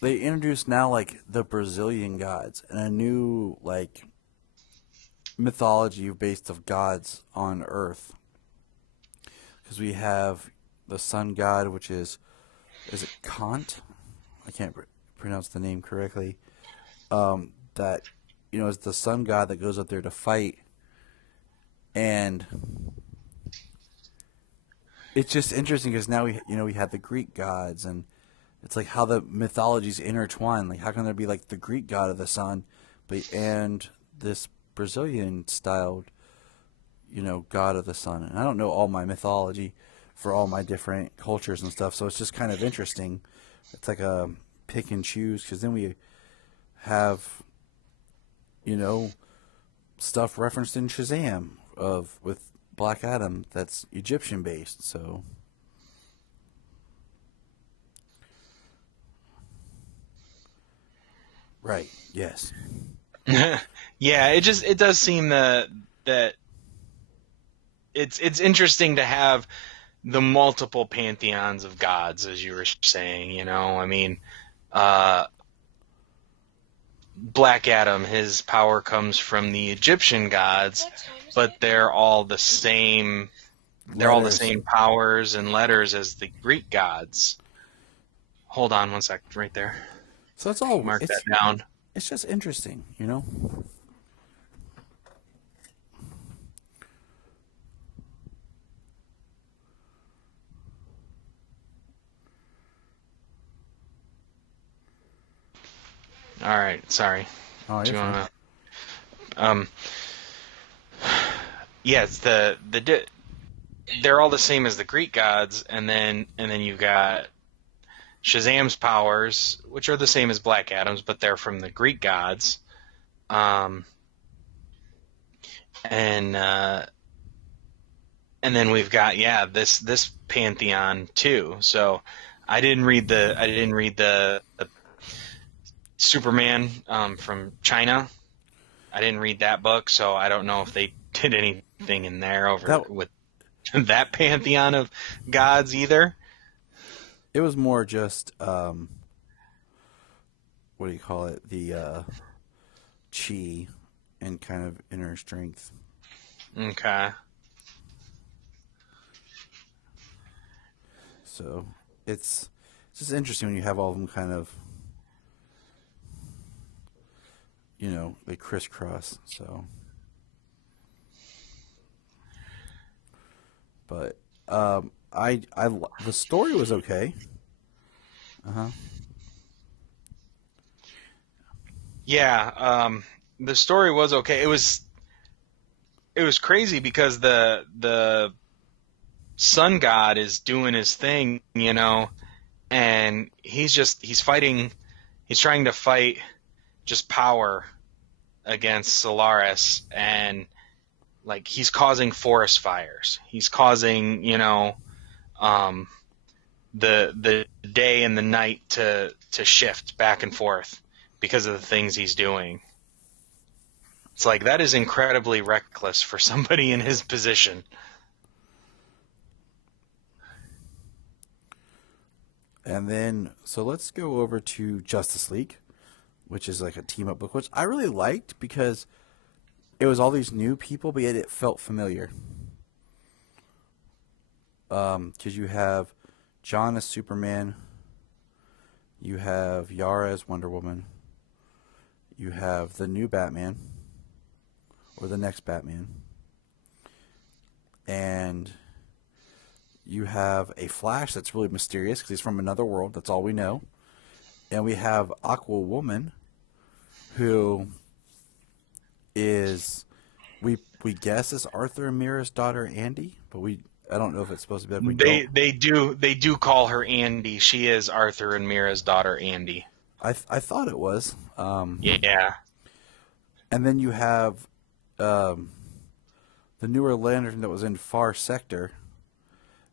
they introduce now like the Brazilian gods and a new like mythology based of gods on Earth because we have the sun god, which is it Kant? I can't pronounce the name correctly. That is the sun god that goes up there to fight, and it's just interesting because now we have the Greek gods, and it's like how the mythologies intertwine. Like how can there be like the Greek god of the sun, but and this Brazilian styled god of the sun? And I don't know all my mythology for all my different cultures and stuff, so it's just kind of interesting. It's like a pick and choose because then we have you know stuff referenced in Shazam of with Black Adam that's Egyptian based. So right, yes, Yeah, it does seem that it's interesting to have the multiple pantheons of gods, as you were saying. I mean, uh, Black Adam, his power comes from the Egyptian gods, but they're all the same. They're all the letters. same powers and letters as the Greek gods. Hold on one second, right there. So it's all Mark that down. it's just interesting. All right, sorry. Oh, Do you're you fine. want to? Yeah, it's they're all the same as the Greek gods, and then you've got Shazam's powers, which are the same as Black Adam's, but they're from the Greek gods. Um, and and then we've got this pantheon too. So I didn't read the Superman from China. I didn't read that book, so I don't know if they did anything in there over That with that pantheon of gods either. it was more just what do you call it? The chi and kind of inner strength. Okay. So it's just interesting when you have all of them kind of they crisscross. So, but the story was okay. Uh huh. Yeah, the story was okay. It was crazy because the sun god is doing his thing, and he's fighting. He's trying to fight just power, against Solaris, and like he's causing forest fires. He's causing, um, the day and the night to shift back and forth because of the things he's doing. It's like that is incredibly reckless for somebody in his position. And then, so let's go over to Justice League, which is like a team up book, which I really liked because it was all these new people, but yet it felt familiar. Because you have John as Superman, you have Yara as Wonder Woman, you have the new Batman, or the next Batman, and you have a Flash that's really mysterious because he's from another world. That's all we know. And we have Aqua Woman, who is we guess is Arthur and Mira's daughter Andy, but I don't know if it's supposed to be like we don't. They do call her Andy. She is Arthur and Mira's daughter, Andy. I thought it was. Yeah, And then you have the newer lantern that was in Far Sector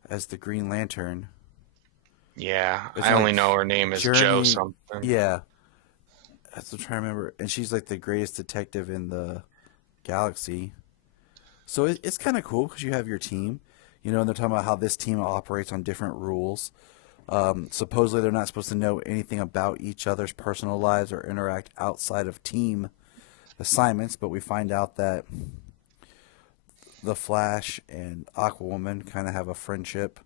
as the Green Lantern. yeah. It's I only like know her name is Joe Journey. something. Yeah, that's what I'm trying to remember. And she's like the greatest detective in the galaxy. So it's kind of cool because you have your team, and they're talking about how this team operates on different rules. Supposedly, they're not supposed to know anything about each other's personal lives or interact outside of team assignments, but we find out that the Flash and Aquawoman kind of have a friendship,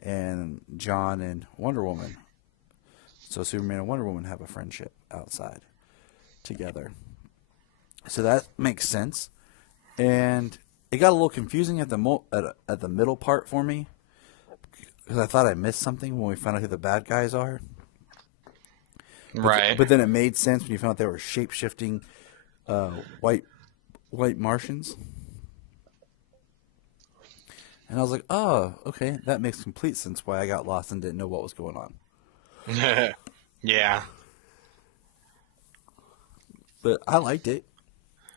and John and Wonder Woman. So Superman and Wonder Woman have a friendship outside together. So that makes sense. And it got a little confusing at the middle part for me because I thought I missed something when we found out who the bad guys are. Right. But then it made sense when you found out they were shape shifting uh, white Martians. And I was like, oh, okay, that makes complete sense why I got lost and didn't know what was going on. Yeah. But I liked it.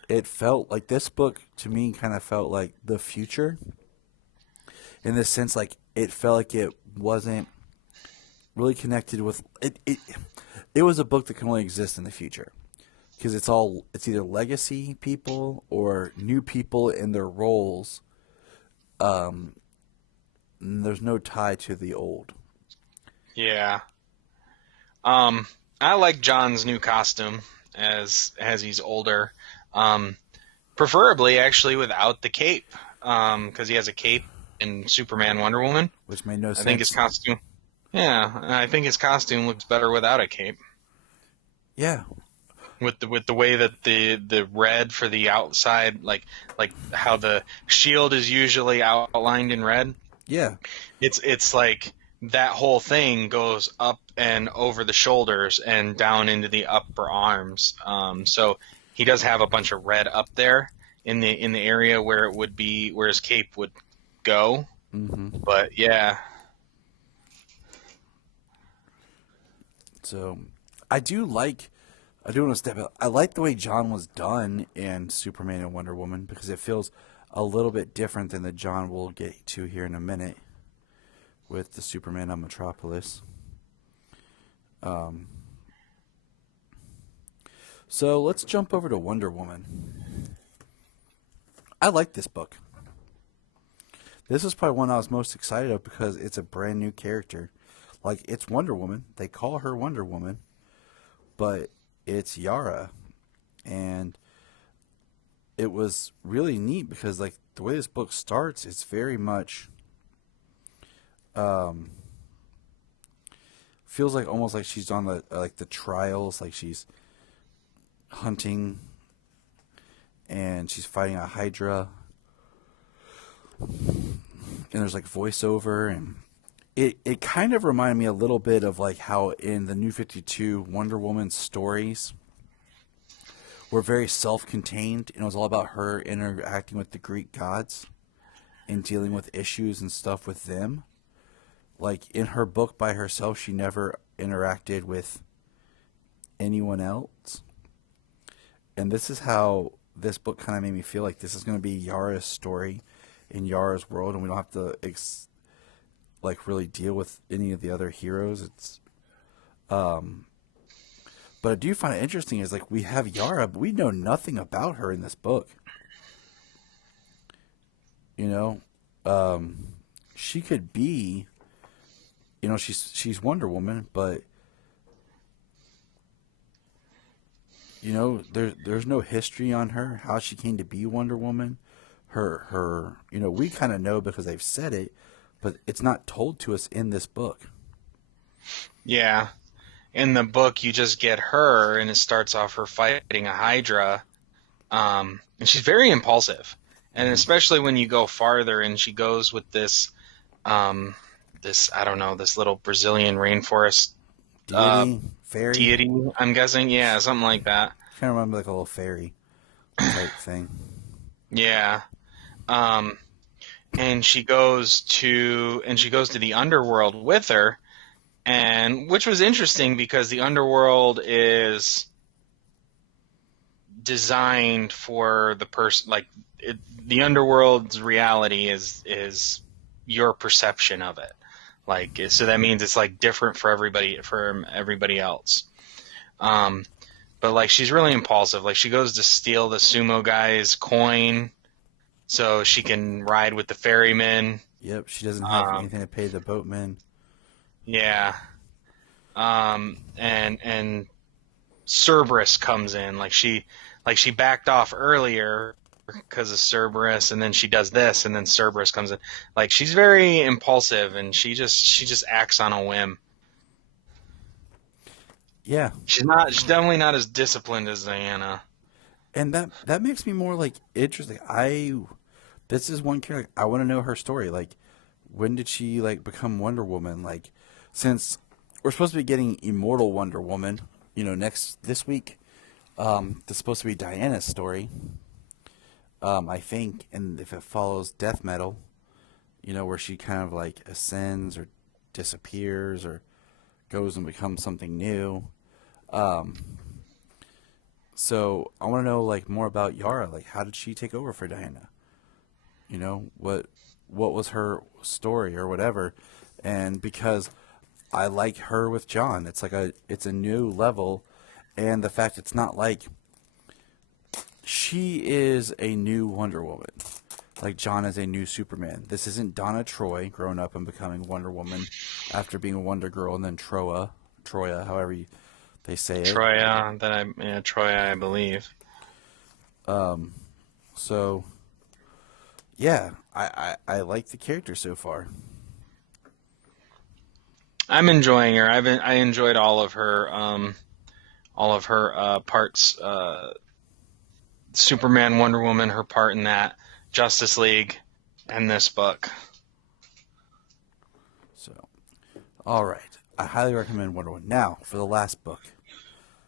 It felt like this book to me kind of felt like the future in the sense like it felt like it wasn't really connected with it was a book that can only exist in the future because it's either legacy people or new people in their roles. And there's no tie to the old. Yeah. I like John's new costume as he's older. Um, Preferably actually without the cape, because he has a cape in Superman Wonder Woman. Which made no I think his sense. costume, yeah, I think his costume looks better without a cape. Yeah. With the way that the red for the outside, like how the shield is usually outlined in red. Yeah. It's like that whole thing goes up and over the shoulders and down into the upper arms. So he does have a bunch of red up there in the area where it would be where his cape would go. Mm-hmm. But yeah, So I do want to step out. I like the way John was done in Superman and Wonder Woman because it feels a little bit different than the John we'll get to here in a minute with the Superman on Metropolis. So let's jump over to Wonder Woman. I like this book. This is probably one I was most excited of because it's a brand new character. Like, it's Wonder Woman. They call her Wonder Woman, but it's Yara. And it was really neat because, like, the way this book starts, it's very much feels like almost like she's on the trials, like she's hunting and she's fighting a Hydra. And there's like voiceover, and it kind of reminded me a little bit of like how in the New 52 Wonder Woman stories were very self-contained, and it was all about her interacting with the Greek gods and dealing with issues and stuff with them. Like in her book by herself, she never interacted with anyone else. and this is how this book kind of made me feel like this is going to be Yara's story in Yara's world, and we don't have to like really deal with any of the other heroes. Um, but I do find it interesting is like we have Yara, but we know nothing about her in this book. You know, um, she could be, she's Wonder Woman, but there's no history on her, how she came to be Wonder Woman. Her, we kind of know because they've said it, but it's not told to us in this book. Yeah. In the book, you just get her, and it starts off her fighting a Hydra, and she's very impulsive, and Mm-hmm. especially when you go farther, and she goes with um, this I don't know, this little Brazilian rainforest uh, Deity, fairy. deity. I'm guessing, yeah, something like that. Kind of remember like a little fairy type thing. Yeah. Um, and she goes to the underworld with her, and which was interesting because the underworld is designed for the person, like the underworld's reality is your perception of it, like so that means it's like different for everybody, from everybody else. um but like she's really impulsive, like she goes to steal the sumo guy's coin so she can ride with the ferryman. Yep, she doesn't have um anything to pay the boatman. yeah. And Cerberus comes in. Like she backed off earlier because of Cerberus, and then she does this, and then Cerberus comes in. Like she's very impulsive, and she just acts on a whim. Yeah, She's definitely not as disciplined as Diana. and that makes me more like interesting. This is one character I want to know her story. Like, when did she like become Wonder Woman? Like, since we're supposed to be getting Immortal Wonder Woman, next this week. This is supposed to be Diana's story. I think, and if it follows Death Metal, where she kind of like ascends or disappears or goes and becomes something new. Um, so I want to know like more about Yara. Like, how did she take over for Diana? What was her story or whatever? And because I like her with John, it's a new level, and the fact it's not like she is a new Wonder Woman. Like John is a new Superman. This isn't Donna Troy growing up and becoming Wonder Woman after being a Wonder Girl and then Troya, however they say it. Troya, I believe. Um, so yeah, I like the character so far. I'm enjoying her. I enjoyed all of her parts. Superman, Wonder Woman, her part in that, Justice League, and this book. So all right, I highly recommend Wonder Woman. Now for the last book,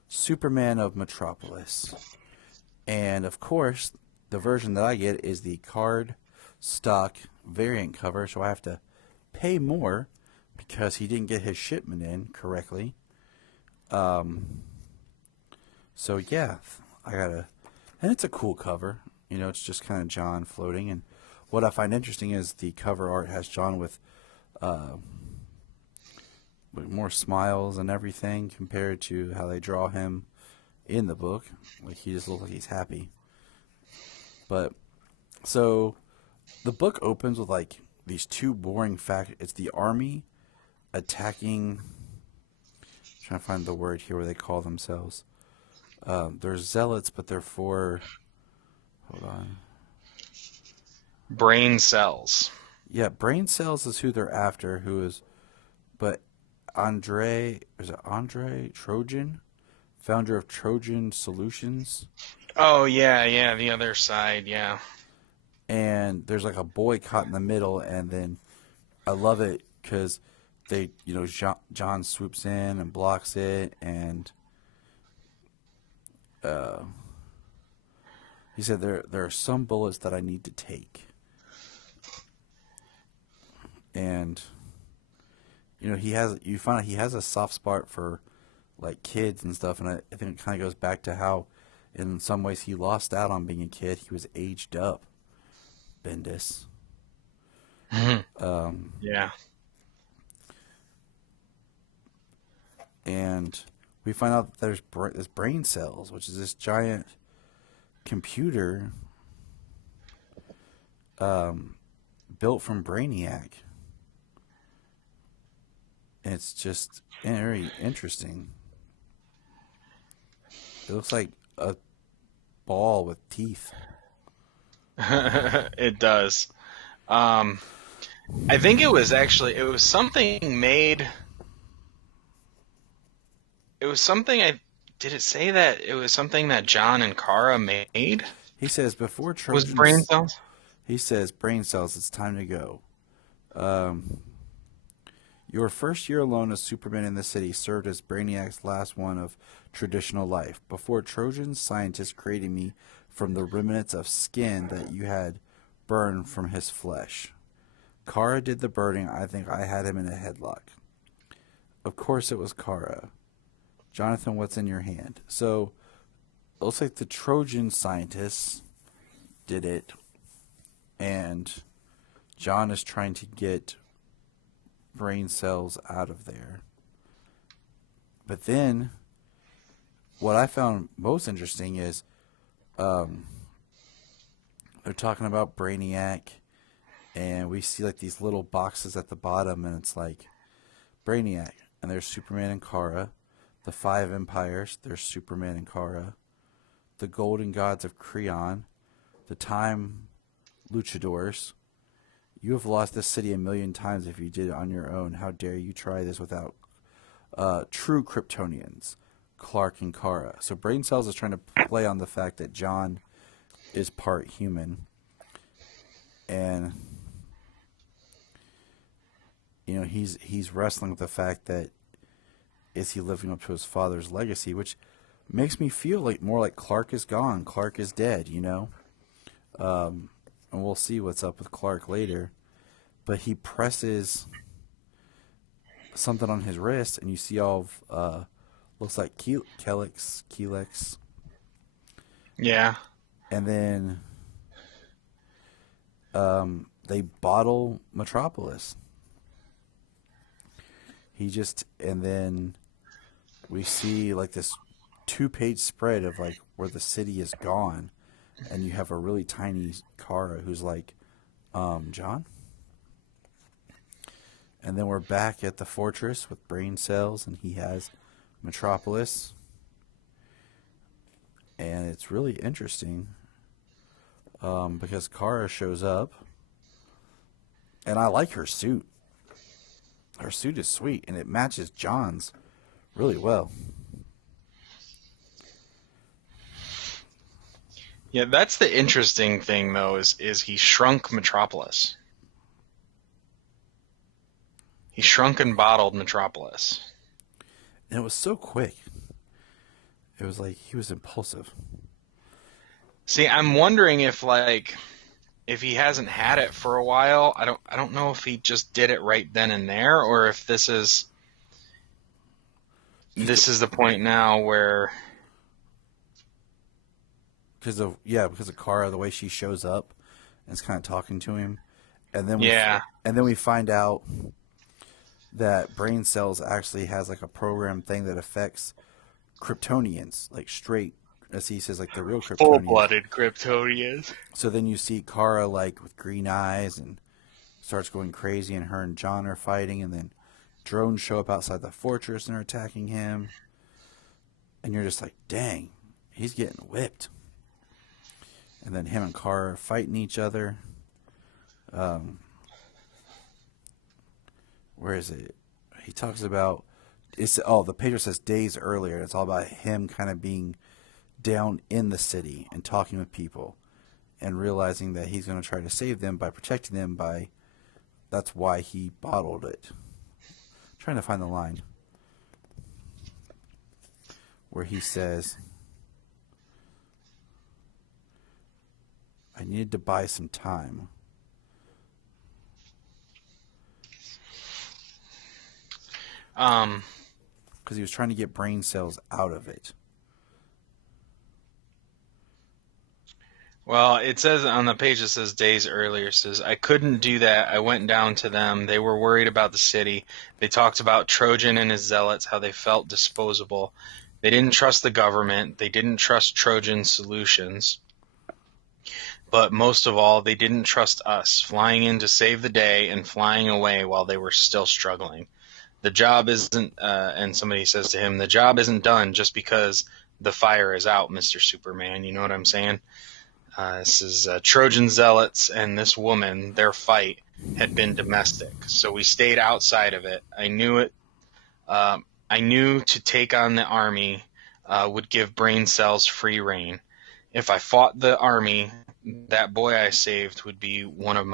Superman of Metropolis, and of course the version that I get is the card stock variant cover, so I have to pay more because he didn't get his shipment in correctly. Um, so yeah, I gotta, and it's a cool cover. It's just kind of John floating, and what I find interesting is the cover art has John uh, with more smiles and everything compared to how they draw him in the book. Like he just looks like he's happy. But so the book opens with like these two boring facts. It's the army attacking. Trying to find the word here where they call themselves. They're zealots, but they're for. Hold on. Brain cells. Yeah, brain cells is who they're after. Who is, but Andre Trojan, founder of Trojan Solutions, Oh yeah, the other side, yeah. and there's like a boy caught in the middle, and then I love it because John swoops in and blocks it, and uh, he said there are some bullets that I need to take, and you find out he has a soft spot for like kids and stuff, and I think it kind of goes back to how In some ways, he lost out on being a kid. He was aged up, Bendis. Um, Yeah. and we find out that there's brain cells, which is this giant computer um, built from Brainiac. And it's just very interesting. It looks like a ball with teeth. It does. Um, I think it was something made. It was something I did it say that it was something that John and Kara made? He says before Was brain Trojans, cells? he says brain cells, it's time to go. Um, your first year alone as Superman in the city served as Brainiac's last one of traditional life. Before Trojans, scientists created me from the remnants of skin that you had burned from his flesh. Kara did the burning. I think I had him in a headlock. Of course it was Kara. Jonathan, what's in your hand? So it looks like the Trojan scientists did it, and John is trying to get brain cells out of there. But then, what I found most interesting is they're talking about Brainiac, and we see like these little boxes at the bottom, and it's like Brainiac, and there's Superman and Kara. The Five Empires, there's Superman and Kara. The Golden Gods of Creon. The Time Luchadors. You have lost this city a million times if you did it on your own. How dare you try this without true Kryptonians, Clark and Kara. So Brain Cells is trying to play on the fact that John is part human. And he's wrestling with the fact that is he living up to his father's legacy, which makes me feel like more like Clark is gone, Clark is dead. And we'll see what's up with Clark later. But he presses something on his wrist, and you see all of looks like Kelex, Yeah. and then they bottle Metropolis. And then we see like this 2-page spread of like where the city is gone, and you have a really tiny Kara who's like, John? And then we're back at the fortress with brain cells, and he has Metropolis. And it's really interesting because Kara shows up, and I like her suit. Her suit is sweet, and it matches John's really well. Yeah, that's the interesting thing though, is he shrunk Metropolis. He shrunk and bottled Metropolis. And it was so quick. It was like he was impulsive. See, I'm wondering if he hasn't had it for a while. I don't know if he just did it right then and there, or if this is the point now where Because of Kara, the way she shows up and is kind of talking to him, and then yeah. we find out that brain cells actually has like a program thing that affects Kryptonians, like straight, as he says, like the real Kryptonians. Full-blooded Kryptonians. So then you see Kara like with green eyes and starts going crazy, and her and John are fighting, and then drones show up outside the fortress and are attacking him, and you're just like, dang, he's getting whipped. And then him and Kara are fighting each other. Where is it? He talks about the pager says days earlier. It's all about him kind of being down in the city and talking with people and realizing that he's going to try to save them by protecting them that's why he bottled it. I'm trying to find the line where he says, I needed to buy some time. Because he was trying to get brain cells out of it. Well, it says on the page, it says days earlier, it says, I couldn't do that. I went down to them. They were worried about the city. They talked about Trojan and his zealots, how they felt disposable. They didn't trust the government. They didn't trust Trojan's solutions. But most of all, they didn't trust us, flying in to save the day and flying away while they were still struggling. The job isn't, and somebody says to him, the job isn't done just because the fire is out, Mr. Superman. You know what I'm saying? This is Trojan zealots and this woman, their fight had been domestic. So we stayed outside of it. I knew it. I knew to take on the army would give brain cells free reign. If I fought the army, that boy I saved would be one of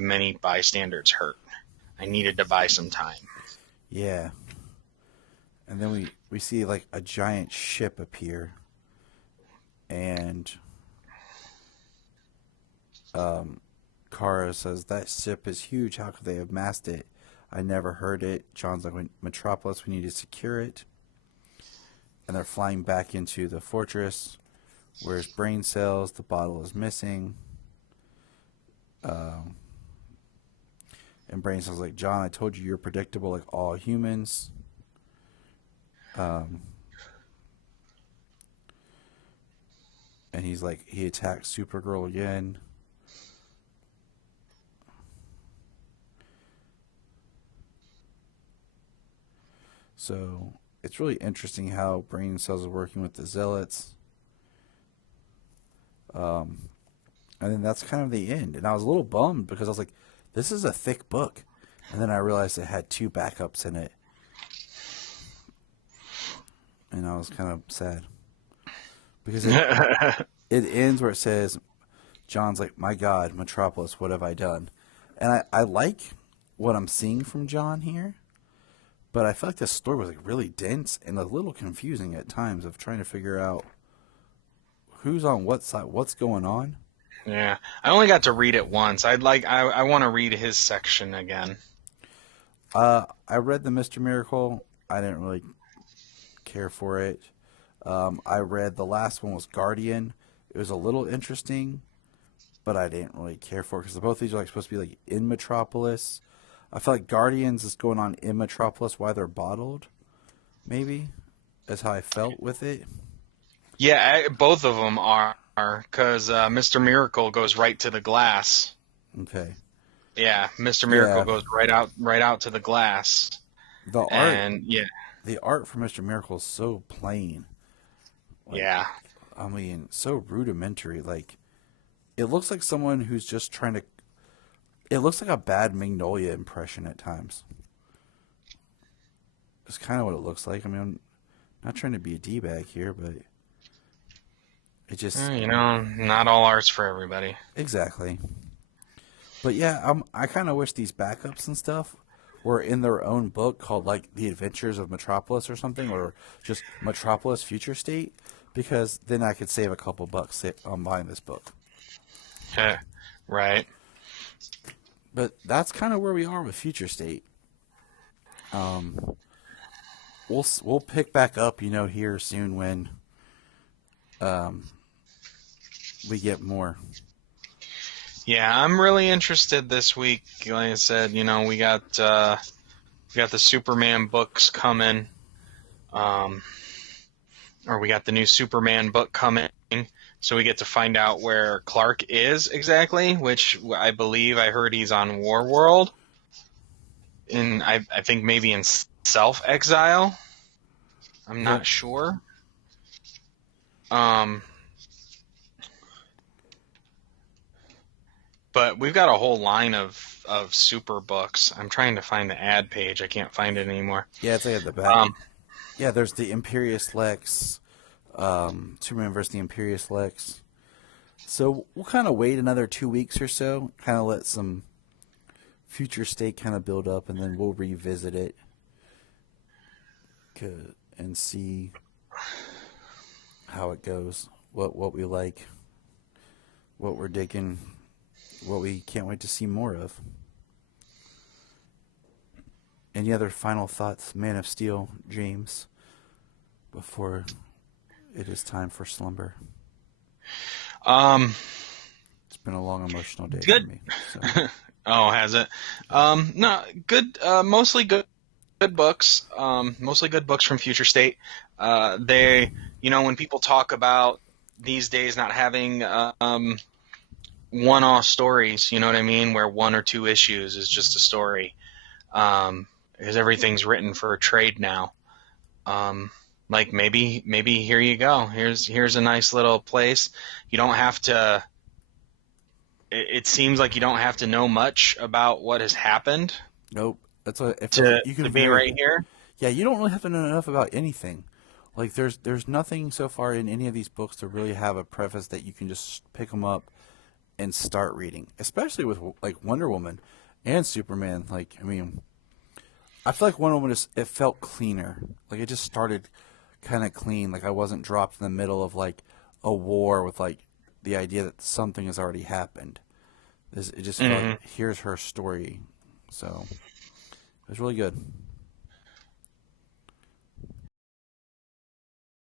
many bystanders hurt. I needed to buy some time. Yeah. And then we see like a giant ship appear, and Kara says that ship is huge. How could they have massed it? I never heard it. John's like, Metropolis, we need to secure it. And they're flying back into the fortress. Where's brain cells? The bottle is missing. Um, and brain cells like, John, I told you you're predictable like all humans. Um, and he's like, he attacks Supergirl again. So it's really interesting how brain cells are working with the zealots. Um, and then that's kind of the end. And I was a little bummed because I was like, this is a thick book. And then I realized it had two backups in it. And I was kind of sad. Because it ends where it says, John's like, my God, Metropolis, what have I done? And I like what I'm seeing from John here. But I felt like this story was like really dense and a little confusing at times of trying to figure out who's on what side, what's going on. Yeah, I only got to read it once. I want to read his section again. I read the Mr. Miracle. I didn't really care for it. I read the last one was Guardian. It was a little interesting, but I didn't really care for it because both of these are like supposed to be like in Metropolis. I feel like Guardians is going on in Metropolis why they're bottled. Maybe that's how I felt with it. Yeah, both of them are because Mr. Miracle goes right to the glass. Okay. Yeah, Mr. Miracle Yeah, goes right out to the glass, the art, and yeah, the art for Mr. Miracle is so plain. Like, yeah, I mean, so rudimentary. Like, it looks like someone who's just trying to. It looks like a bad Magnolia impression at times. It's kind of what it looks like. I mean, I'm not trying to be a d bag here, but it just not all art's for everybody. exactly. But yeah, I kind of wish these backups and stuff were in their own book called like The Adventures of Metropolis or something, or just Metropolis Future State, because then I could save a couple bucks on buying this book. Right. But that's kind of where we are with Future State. Um, we'll pick back up, here soon when um, we get more. Yeah, I'm really interested this week. Like I said, we got the Superman books coming, um, or we got the new Superman book coming. So we get to find out where Clark is exactly, which I believe I heard he's on Warworld, I think maybe in self exile. I'm Yep. not sure. Um, but we've got a whole line of super books. I'm trying to find the ad page. I can't find it anymore. Yeah, it's like at the back. Um, Yeah, there's the Imperious Lex, Superman versus the Imperious Lex. So we'll kind of wait another 2 weeks or so, kind of let some Future State kind of build up, and then we'll revisit it and see how it goes, what we like, what we're digging, what we can't wait to see more of. Any other final thoughts, Man of Steel, James, before it is time for slumber? Um, It's been a long emotional day for good. me. So Oh, has it? yeah. No, good. Mostly good. Good books. Mostly good books from Future State. When people talk about these days not having one-off stories, you know what I mean, where one or two issues is just a story, because everything's written for a trade now. Um, like maybe here you go. Here's a nice little place. You don't have to. It seems like you don't have to know much about what has happened Nope. That's what it feels like. to You to can be very right here. yeah. You don't really have to know enough about anything. Like there's nothing so far in any of these books to really have a preface that you can just pick them up and start reading. Especially with like Wonder Woman and Superman. Like I mean, I feel like Wonder Woman just it felt cleaner. Like it just started kind of clean. Like I wasn't dropped in the middle of like a war with like the idea that something has already happened. It just felt Hmm. like here's her story. So it was really good.